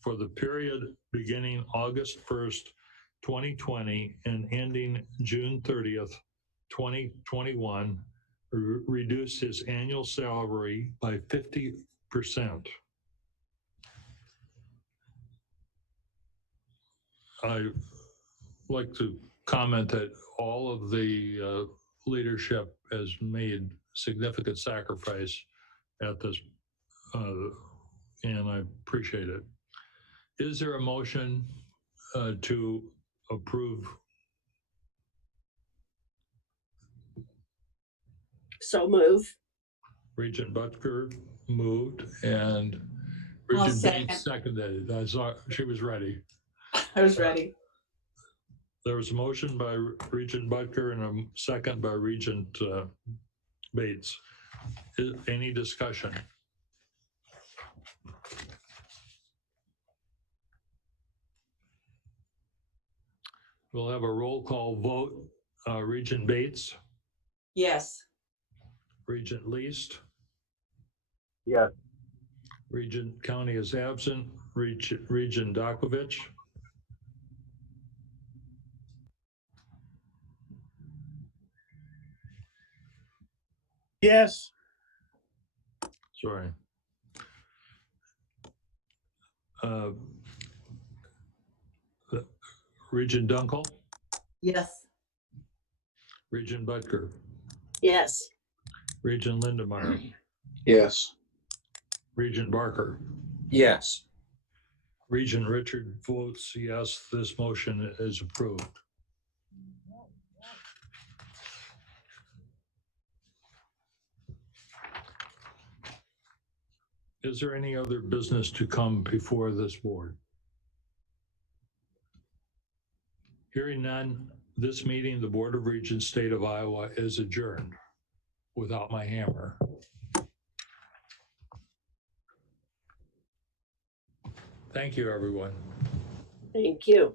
for the period beginning August 1st, 2020 and ending June 30th, 2021, reduce his annual salary by 50%. I'd like to comment that all of the leadership has made significant sacrifice at this, and I appreciate it. Is there a motion to approve? So move. Regent Butker moved and I'll Regent second. Bates seconded. I saw she was ready. I was ready. There was a motion by Regent Butker and a second by Regent Bates. Any discussion? We'll have a roll call vote. Regent Bates, Yes. Regent Least, Yes. Regent County is absent. Regent Dokovich, Yes. sorry. Regent Dunkel, Yes. Regent Butker, Yes. Regent Lindemeyer, Yes. Regent Barker, Yes. Regent Richard votes yes, this motion is approved. Is there any other business to come before this board? Hearing none, this meeting, the Board of Regents, State of Iowa, is adjourned without my hammer. Thank you, everyone. Thank you.